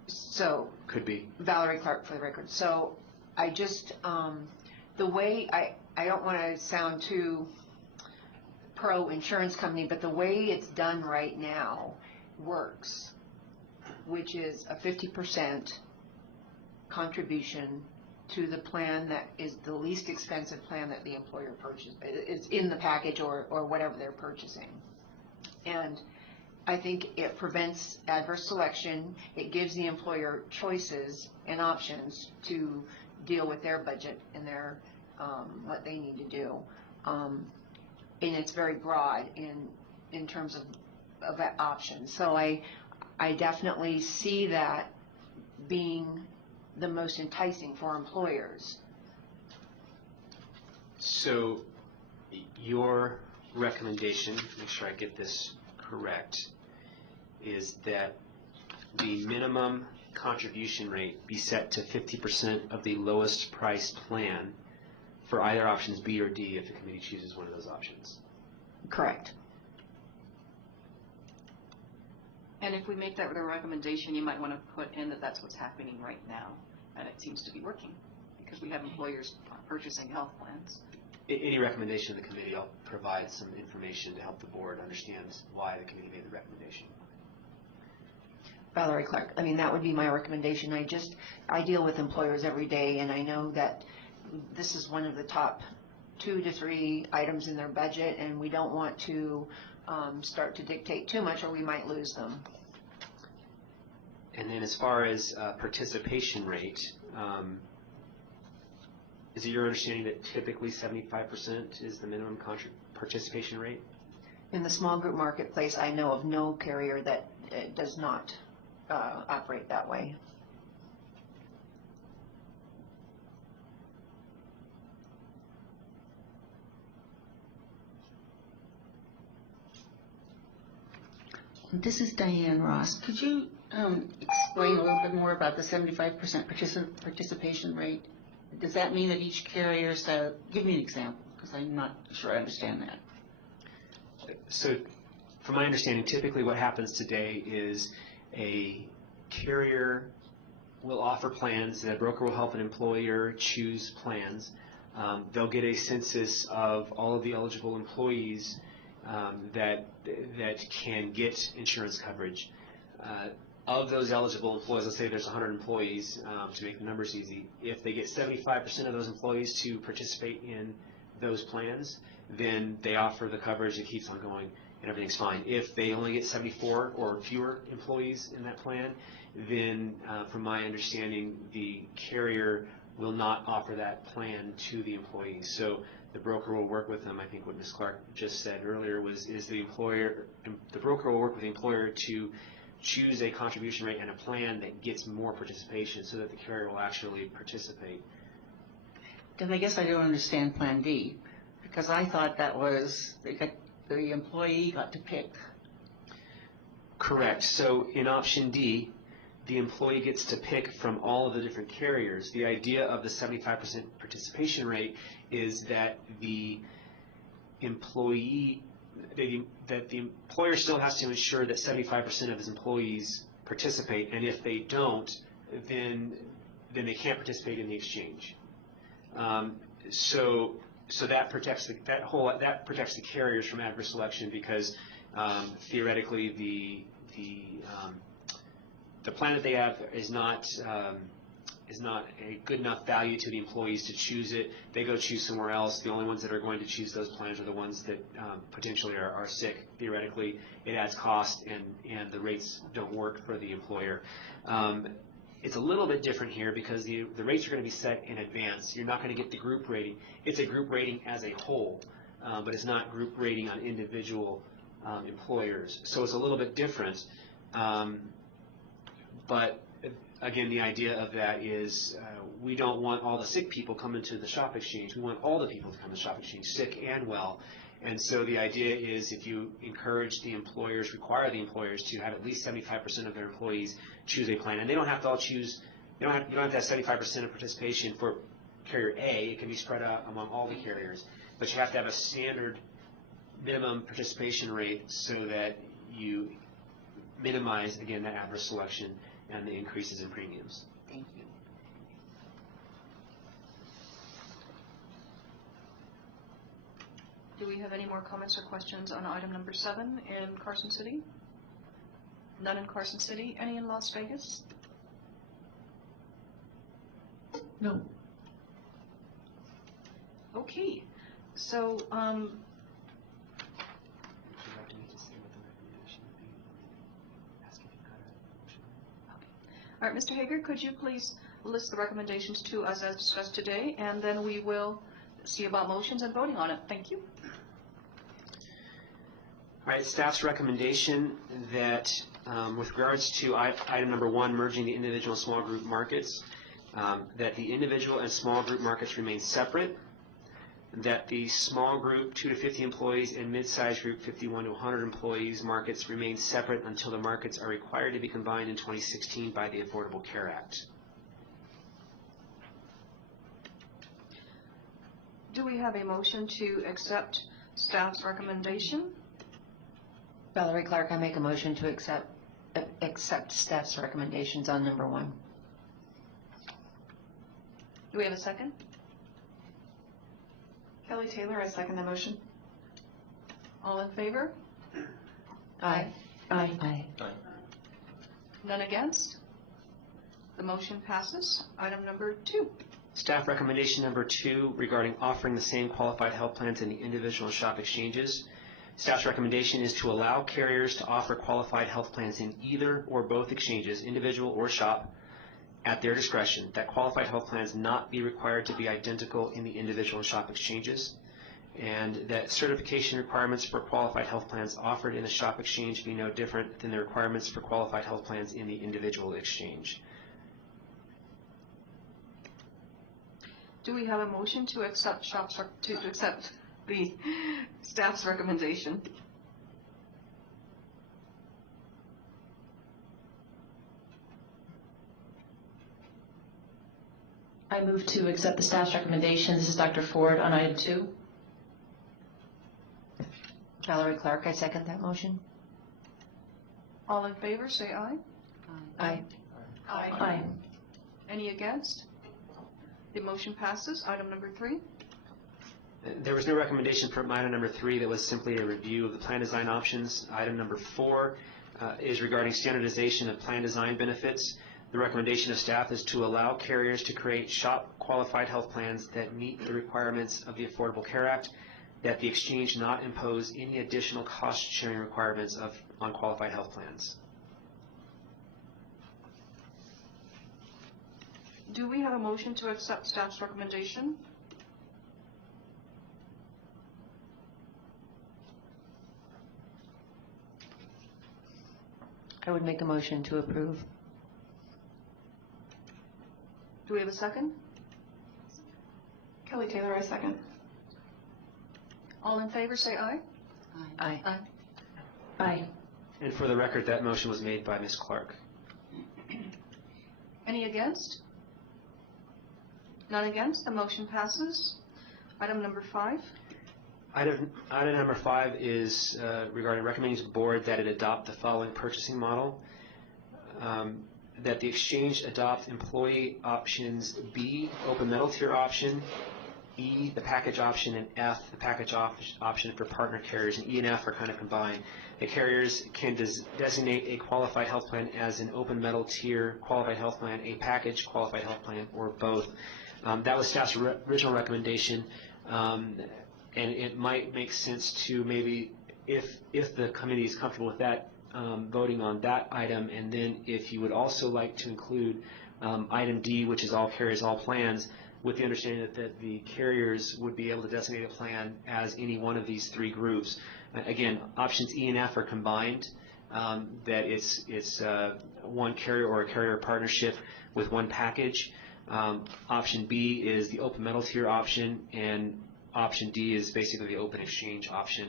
So. Could be. Valerie Clark, for the record. So I just, the way, I don't want to sound too pro-insurance company, but the way it's done right now works, which is a 50% contribution to the plan that is the least expensive plan that the employer purchases. It's in the package or whatever they're purchasing. And I think it prevents adverse selection. It gives the employer choices and options to deal with their budget and their what they need to do. And it's very broad in terms of that option. So I definitely see that being the most enticing for employers. So your recommendation, make sure I get this correct, is that the minimum contribution rate be set to 50% of the lowest priced plan for either options B or D if the committee chooses one of those options. Correct. And if we make that the recommendation, you might want to put in that that's what's happening right now, and it seems to be working, because we have employers purchasing health plans. Any recommendation of the committee, I'll provide some information to help the board understand why the committee made the recommendation. Valerie Clark, I mean, that would be my recommendation. I deal with employers every day, and I know that this is one of the top 2 to 3 items in their budget, and we don't want to start to dictate too much, or we might lose them. And then as far as participation rate, is it your understanding that typically 75% is the minimum participation rate? In the small group marketplace, I know of no carrier that does not operate that way. This is Diane Ross. Could you explain a little bit more about the 75% participation rate? Does that mean that each carrier says, give me an example, because I'm not sure I understand that. So from my understanding, typically what happens today is a carrier will offer plans, and a broker will help an employer choose plans. They'll get a census of all of the eligible employees that can get insurance coverage. Of those eligible employees, let's say there's 100 employees, to make the numbers easy, if they get 75% of those employees to participate in those plans, then they offer the coverage that keeps on going and everything's fine. If they only get 74 or fewer employees in that plan, then from my understanding, the carrier will not offer that plan to the employees. So the broker will work with them. I think what Ms. Clark just said earlier was, the broker will work with the employer to choose a contribution rate and a plan that gets more participation so that the carrier will actually participate. Then I guess I don't understand Plan D, because I thought that was, the employee got to pick. Correct. So in option D, the employee gets to pick from all of the different carriers. The idea of the 75% participation rate is that the employer still has to ensure that 75% of his employees participate, and if they don't, then they can't participate in the exchange. So that protects the carriers from adverse selection, because theoretically the plan that they have is not a good enough value to the employees to choose it. They go choose somewhere else. The only ones that are going to choose those plans are the ones that potentially are sick. Theoretically, it adds cost, and the rates don't work for the employer. It's a little bit different here because the rates are going to be set in advance. You're not going to get the group rating. It's a group rating as a whole, but it's not group rating on individual employers. So it's a little bit different. But again, the idea of that is we don't want all the sick people coming to the shop exchange. We want all the people to come to the shop exchange, sick and well. And so the idea is, if you encourage the employers, require the employers to have at least 75% of their employees choose a plan, and they don't have to all choose. You don't have to have 75% of participation for carrier A. It can be spread out among all the carriers, but you have to have a standard minimum participation rate so that you minimize, again, that adverse selection and the increases in premiums. Thank you. Do we have any more comments or questions on item number 7 in Carson City? None in Carson City. Any in Las Vegas? No. Okay. So, all right, Mr. Hager, could you please list the recommendations to us as discussed today, and then we will see about motions and voting on it. Thank you. All right, staff's recommendation that with regards to item number 1, merging the individual and small group markets, that the individual and small group markets remain separate, that the small group 2 to 50 employees and mid-sized group 51 to 100 employees markets remain separate until the markets are required to be combined in 2016 by the Affordable Care Act. Do we have a motion to accept staff's recommendation? Valerie Clark, I make a motion to accept staff's recommendations on number 1. Do we have a second? Kelly Taylor, I second the motion. All in favor? Aye. Aye. Aye. None against? The motion passes. Item number 2. Staff recommendation number 2 regarding offering the same qualified health plans in the individual and shop exchanges. Staff's recommendation is to allow carriers to offer qualified health plans in either or both exchanges, individual or shop, at their discretion, that qualified health plans not be required to be identical in the individual and shop exchanges, and that certification requirements for qualified health plans offered in the shop exchange be no different than the requirements for qualified health plans in the individual exchange. Do we have a motion to accept the staff's recommendation? I move to accept the staff's recommendation. This is Dr. Ford on item 2. Valerie Clark, I second that motion. All in favor, say aye. Aye. Aye. Any against? The motion passes. Item number 3. There was no recommendation from item number 3. That was simply a review of the plan design options. Item number 4 is regarding standardization of plan design benefits. The recommendation of staff is to allow carriers to create shop qualified health plans that meet the requirements of the Affordable Care Act, that the exchange not impose any additional cost sharing requirements on qualified health plans. Do we have a motion to accept staff's recommendation? I would make a motion to approve. Do we have a second? Kelly Taylor, I second. All in favor, say aye. Aye. Aye. And for the record, that motion was made by Ms. Clark. Any against? None against, the motion passes. Item number 5. Item number 5 is regarding recommending to the board that it adopt the following purchasing model. That the exchange adopt employee options B, open metal tier option, E, the package option, and F, the package option for partner carriers. And E and F are kind of combined. The carriers can designate a qualified health plan as an open metal tier qualified health plan, a package qualified health plan, or both. That was staff's original recommendation, and it might make sense to maybe, if the committee is comfortable with that, voting on that item, and then if you would also like to include item D, which is all carriers, all plans, with the understanding that the carriers would be able to designate a plan as any one of these 3 groups. Again, options E and F are combined, that it's one carrier or a carrier partnership with one package. Option B is the open metal tier option, and option D is basically the open exchange option.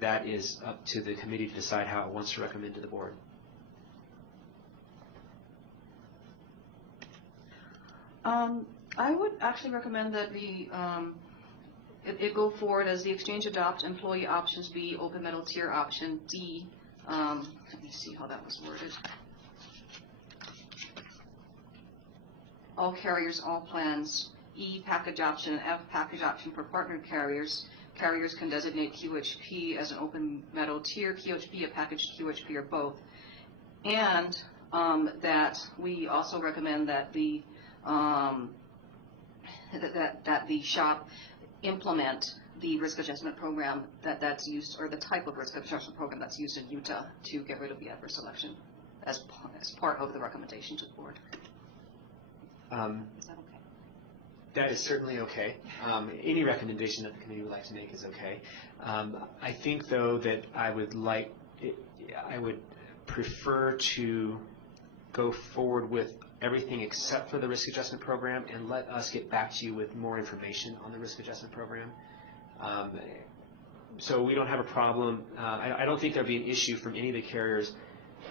That is up to the committee to decide how it wants to recommend to the board. I would actually recommend that it go forward as the exchange adopt employee options B, open metal tier option D. Let me see how that was worded. All carriers, all plans. E, package option, and F, package option for partner carriers. Carriers can designate QHP as an open metal tier, QHP, a package QHP, or both. And that we also recommend that the that the shop implement the risk adjustment program that's used, or the type of risk adjustment program that's used in Utah to get rid of the adverse selection as part of the recommendation to the board. Is that okay? That is certainly okay. Any recommendation that the committee would like to make is okay. I think, though, that I would prefer to go forward with everything except for the risk adjustment program, and let us get back to you with more information on the risk adjustment program. So we don't have a problem. I don't think there'll be an issue from any of the carriers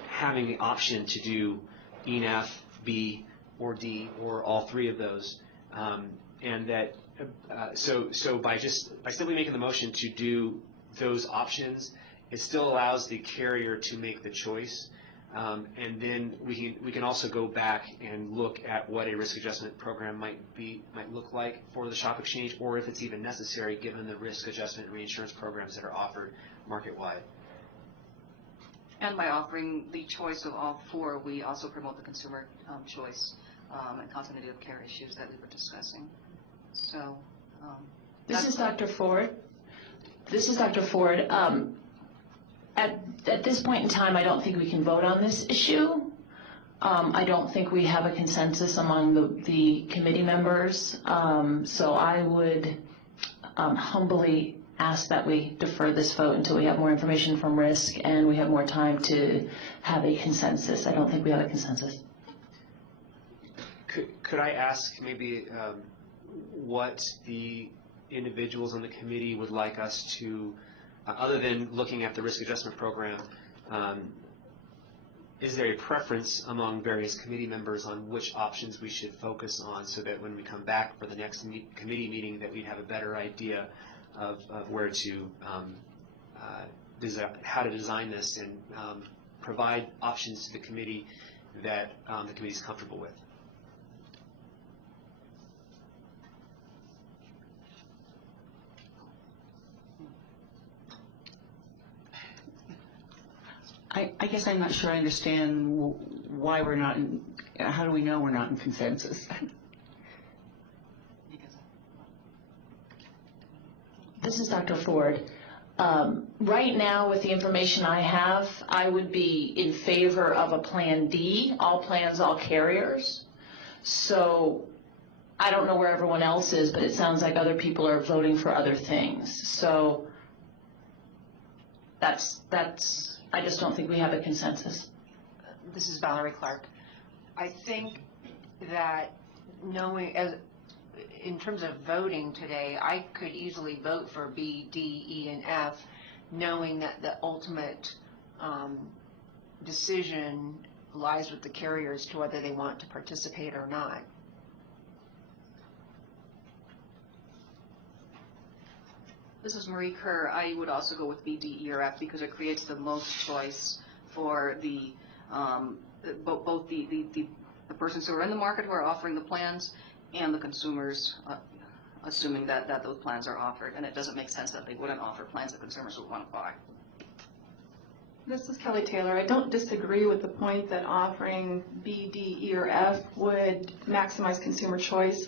having the option to do E and F, B, or D, or all 3 of those. And that so by simply making the motion to do those options, it still allows the carrier to make the choice, and then we can also go back and look at what a risk adjustment program might look like for the shop exchange, or if it's even necessary given the risk adjustment and reinsurance programs that are offered market-wide. And by offering the choice of all 4, we also promote the consumer choice and continuity of care issues that we were discussing. So, This is Dr. Ford. At this point in time, I don't think we can vote on this issue. I don't think we have a consensus among the committee members. So I would humbly ask that we defer this vote until we have more information from risk and we have more time to have a consensus. I don't think we have a consensus. Could I ask maybe what the individuals on the committee would like us to, other than looking at the risk adjustment program, is there a preference among various committee members on which options we should focus on, so that when we come back for the next committee meeting that we'd have a better idea of where to, how to design this and provide options to the committee that the committee is comfortable with? I guess I'm not sure I understand why we're not in, how do we know we're not in consensus? This is Dr. Ford. Right now, with the information I have, I would be in favor of a Plan D, all plans, all carriers. So I don't know where everyone else is, but it sounds like other people are voting for other things. So that's I just don't think we have a consensus. This is Valerie Clark. I think that knowing, in terms of voting today, I could easily vote for B, D, E, and F, knowing that the ultimate decision lies with the carrier as to whether they want to participate or not. This is Marie Kerr. I would also go with B, D, E, or F because it creates the most choice for the both the persons who are in the market who are offering the plans and the consumers, assuming that those plans are offered. And it doesn't make sense that they wouldn't offer plans that consumers would want to buy. This is Kelly Taylor. I don't disagree with the point that offering B, D, E, or F would maximize consumer choice.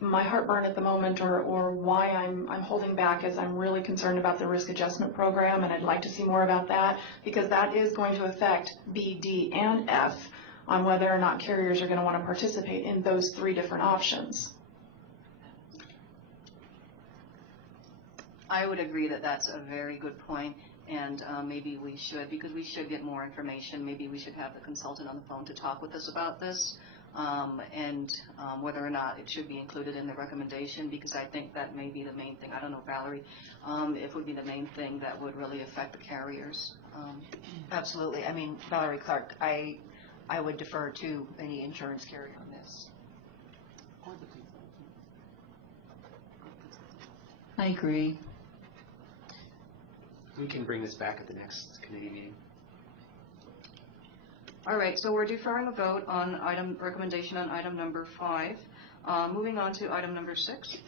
My heartburn at the moment, or why I'm holding back, is I'm really concerned about the risk adjustment program, and I'd like to see more about that, because that is going to affect B, D, and F on whether or not carriers are going to want to participate in those three different options. I would agree that that's a very good point, and maybe we should, because we should get more information. Maybe we should have the consultant on the phone to talk with us about this, and whether or not it should be included in the recommendation, because I think that may be the main thing. I don't know, Valerie, it would be the main thing that would really affect the carriers. Absolutely. I mean, Valerie Clark, I would defer to any insurance carrier on this. I agree. We can bring this back at the next committee meeting. All right, so we're deferring a vote on recommendation on item number 5. Moving on to item number 6.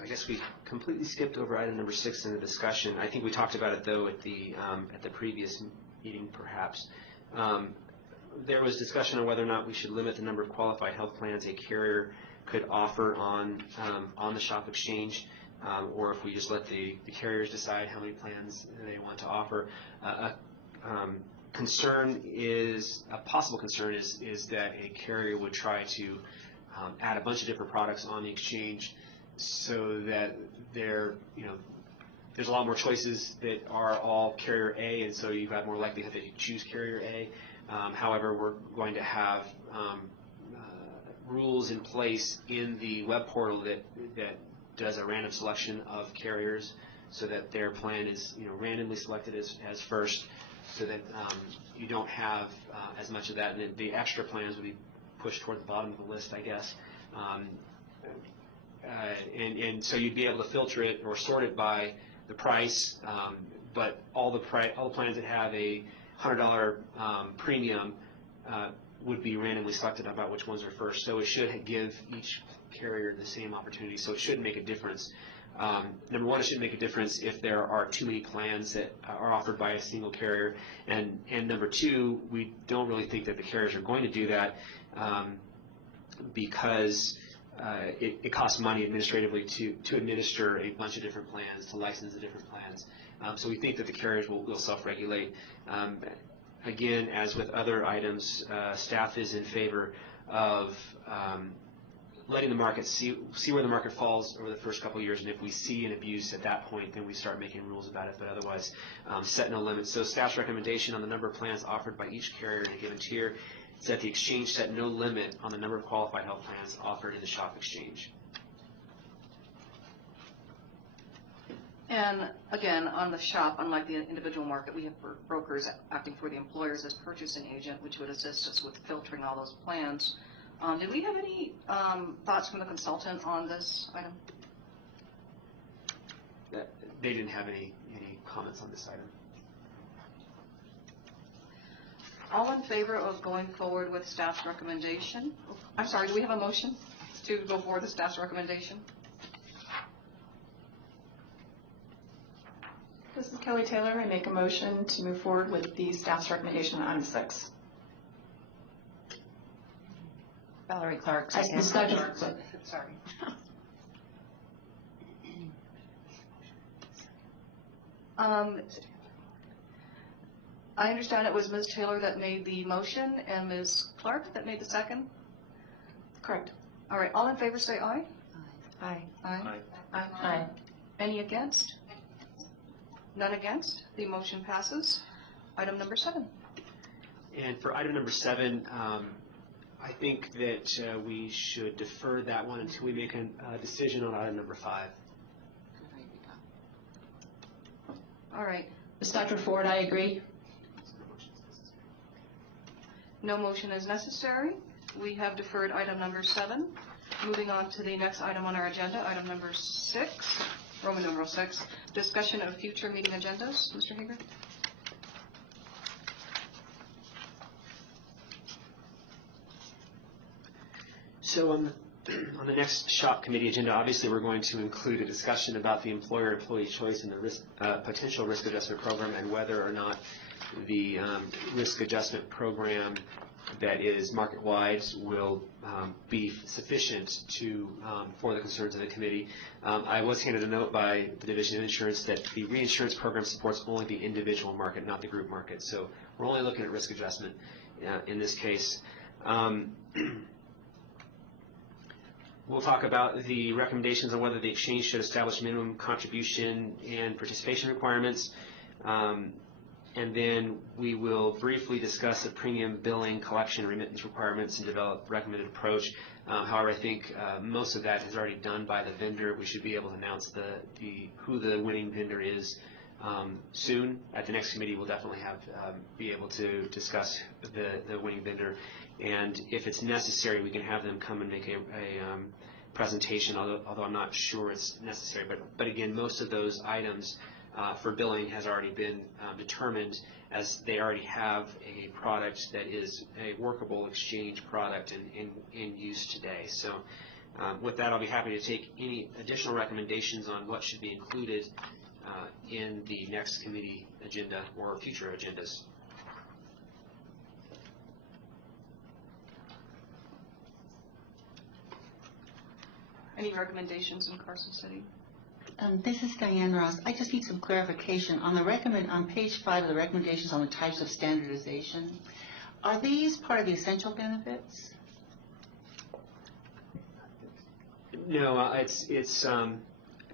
I guess we completely skipped over item number 6 in the discussion. I think we talked about it though at the previous meeting, perhaps. There was discussion on whether or not we should limit the number of qualified health plans a carrier could offer on the shop exchange, or if we just let the carriers decide how many plans they want to offer. A possible concern is that a carrier would try to add a bunch of different products on the exchange, so that there's a lot more choices that are all carrier A, and so you've got more likelihood that you choose carrier A. However, we're going to have rules in place in the web portal that does a random selection of carriers, so that their plan is randomly selected as first, so that you don't have as much of that, and the extra plans would be pushed toward the bottom of the list, I guess. And so you'd be able to filter it or sort it by the price, but all the plans that have a $100 premium would be randomly selected about which ones are first. So it should give each carrier the same opportunity. So it shouldn't make a difference. Number one, it shouldn't make a difference if there are too many plans that are offered by a single carrier. And number two, we don't really think that the carriers are going to do that because it costs money administratively to administer a bunch of different plans, to license the different plans. So we think that the carriers will self-regulate. Again, as with other items, staff is in favor of letting the market see where the market falls over the first couple of years, and if we see an abuse at that point, then we start making rules about it, but otherwise set no limits. So staff's recommendation on the number of plans offered by each carrier in a given tier is that the exchange set no limit on the number of qualified health plans offered in the shop exchange. And again, on the shop, unlike the individual market, we have brokers acting for the employers as purchasing agent, which would assist us with filtering all those plans. Did we have any thoughts from the consultant on this item? They didn't have any comments on this item. All in favor of going forward with staff's recommendation? I'm sorry, do we have a motion to go forward with staff's recommendation? This is Kelly Taylor. I make a motion to move forward with the staff's recommendation on item 6. Valerie Clark. Second. Sorry. I understand it was Ms. Taylor that made the motion and Ms. Clark that made the second? Correct. All right, all in favor say aye. Aye. Aye. Aye. Any against? None against? The motion passes. Item number 7. And for item number 7, I think that we should defer that one until we make a decision on item number 5. All right. Ms. Dr. Ford, I agree. No motion is necessary. We have deferred item number 7. Moving on to the next item on our agenda, item number 6, Roman numeral 6, discussion of future meeting agendas. Mr. Hager? So on the next SHOP committee agenda, obviously we're going to include a discussion about the employer-employee choice and the risk, potential risk adjustment program, and whether or not the risk adjustment program that is market-wide will be sufficient to for the concerns of the committee. I was handed a note by the Division of Insurance that the reinsurance program supports only the individual market, not the group market. So we're only looking at risk adjustment in this case. We'll talk about the recommendations on whether the exchange should establish minimum contribution and participation requirements. And then we will briefly discuss the premium billing, collection, and remittance requirements and develop recommended approach. However, I think most of that is already done by the vendor. We should be able to announce who the winning vendor is soon. At the next committee, we'll definitely be able to discuss the winning vendor. And if it's necessary, we can have them come and make a presentation, although I'm not sure it's necessary. But again, most of those items for billing has already been determined, as they already have a product that is a workable exchange product in use today. So with that, I'll be happy to take any additional recommendations on what should be included in the next committee agenda or future agendas. Any recommendations in Carson City? This is Diane Ross. I just need some clarification on on page 5 of the recommendations on the types of standardization. Are these part of the essential benefits? No, it's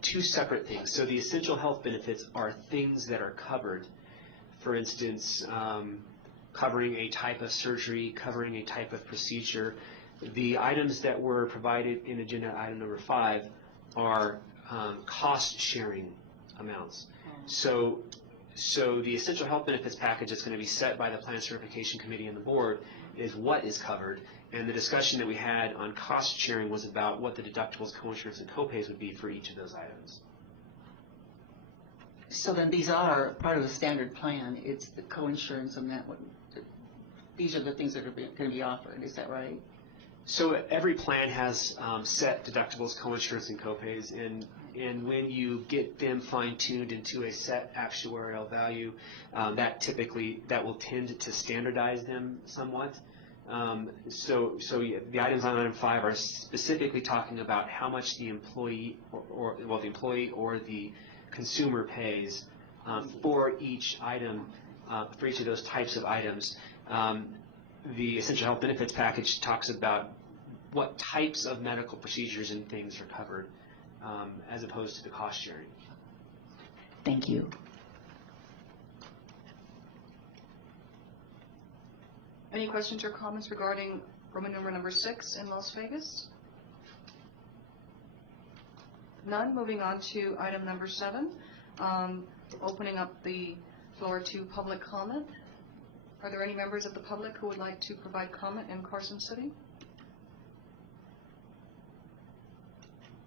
two separate things. So the essential health benefits are things that are covered. For instance, covering a type of surgery, covering a type of procedure. The items that were provided in agenda item number 5 are cost-sharing amounts. So the essential health benefits package that's going to be set by the Plan Certification Committee and the board is what is covered. And the discussion that we had on cost sharing was about what the deductibles, coinsurance, and copays would be for each of those items. So then these are part of the standard plan. It's the coinsurance and that one. These are the things that are going to be offered. Is that right? So every plan has set deductibles, coinsurance, and copays, and when you get them fine-tuned into a set actuarial value, that will tend to standardize them somewhat. So the items on item 5 are specifically talking about how much the employee or the consumer pays for each item, for each of those types of items. The essential health benefits package talks about what types of medical procedures and things are covered, as opposed to the cost sharing. Thank you. Any questions or comments regarding Roman numeral number 6 in Las Vegas? None. Moving on to item number 7, opening up the floor to public comment. Are there any members of the public who would like to provide comment in Carson City?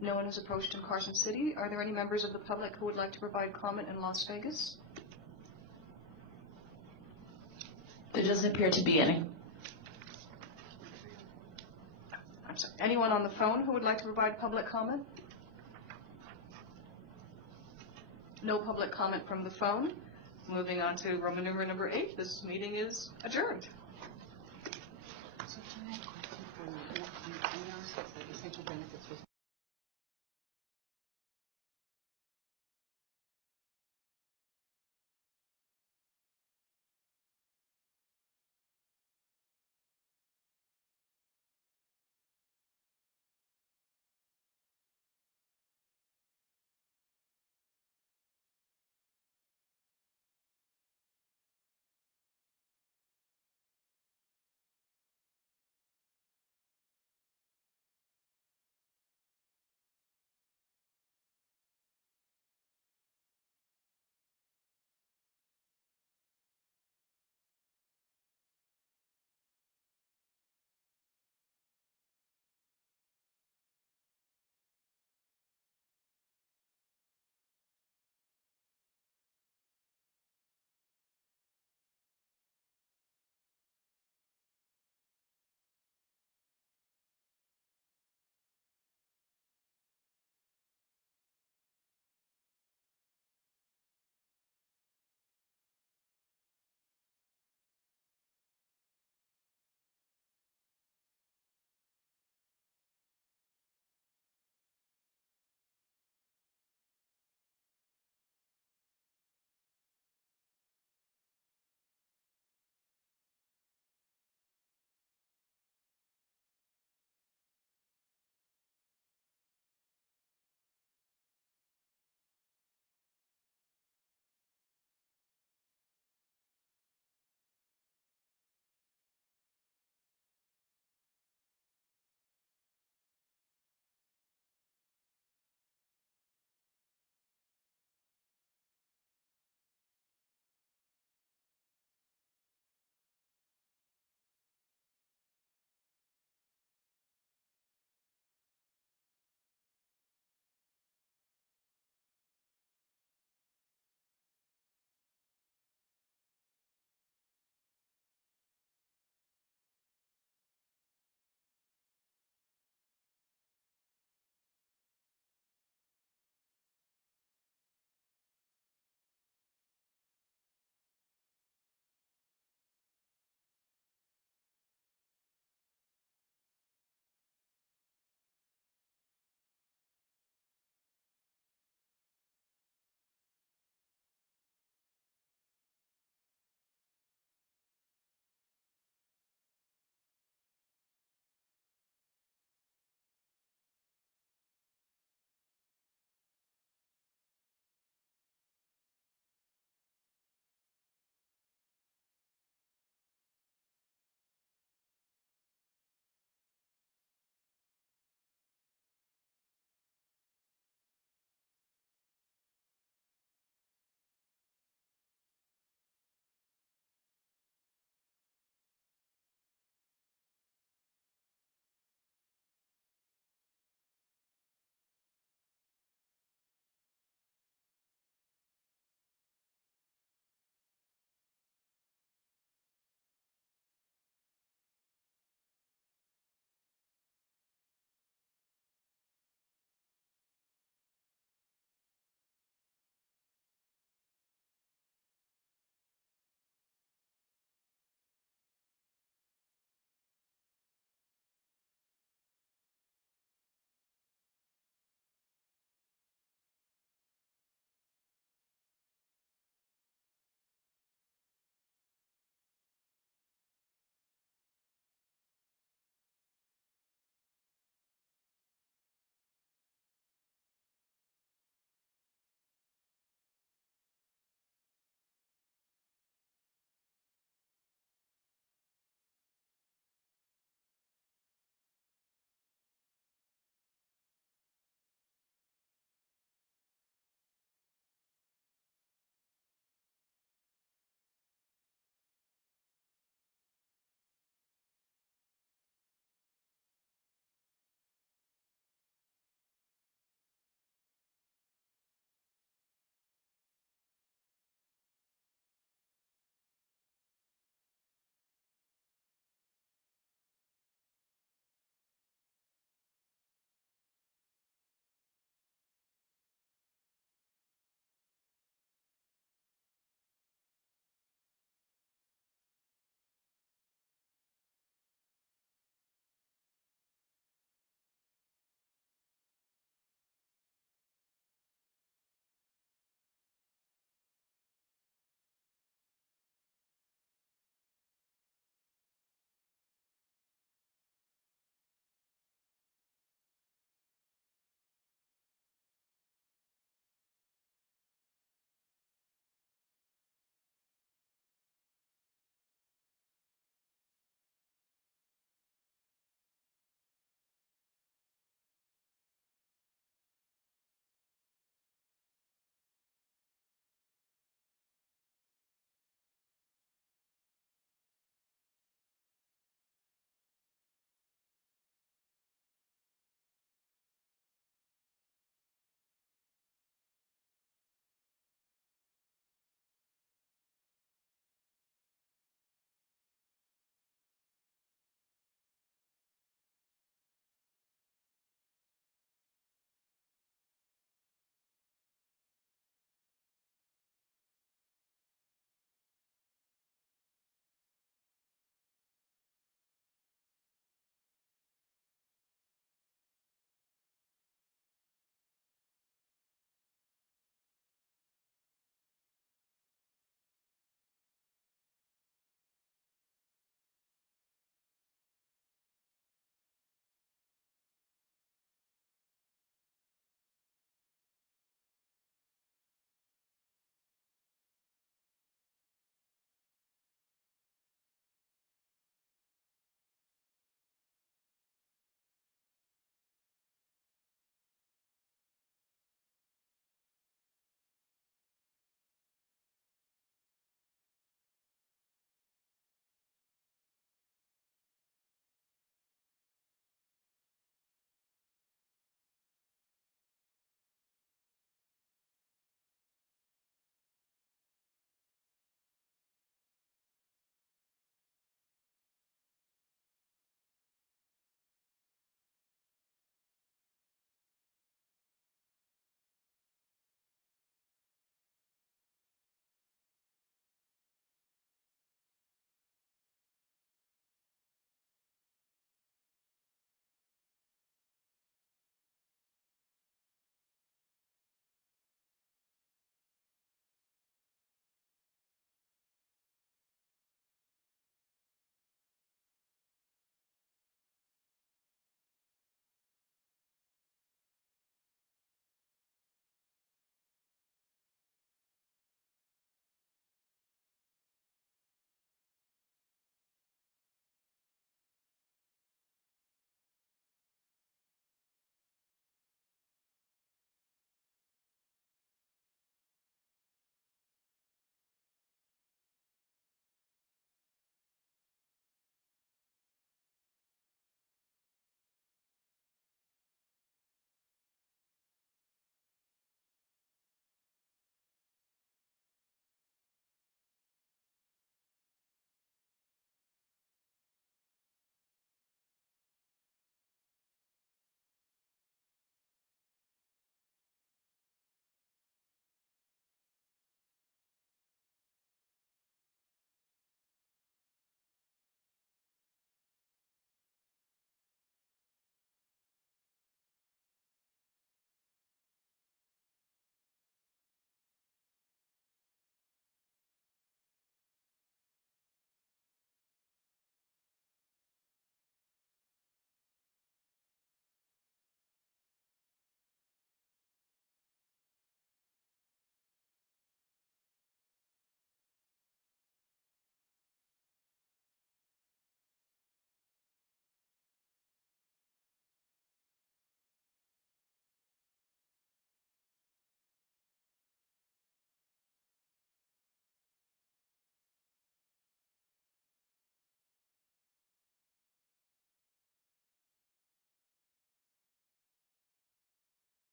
No one has approached in Carson City. Are there any members of the public who would like to provide comment in Las Vegas? There doesn't appear to be any. I'm sorry. Anyone on the phone who would like to provide public comment? No public comment from the phone. Moving on to Roman numeral number 8, this meeting is adjourned. So can I have a question for you? I noticed that the essential benefits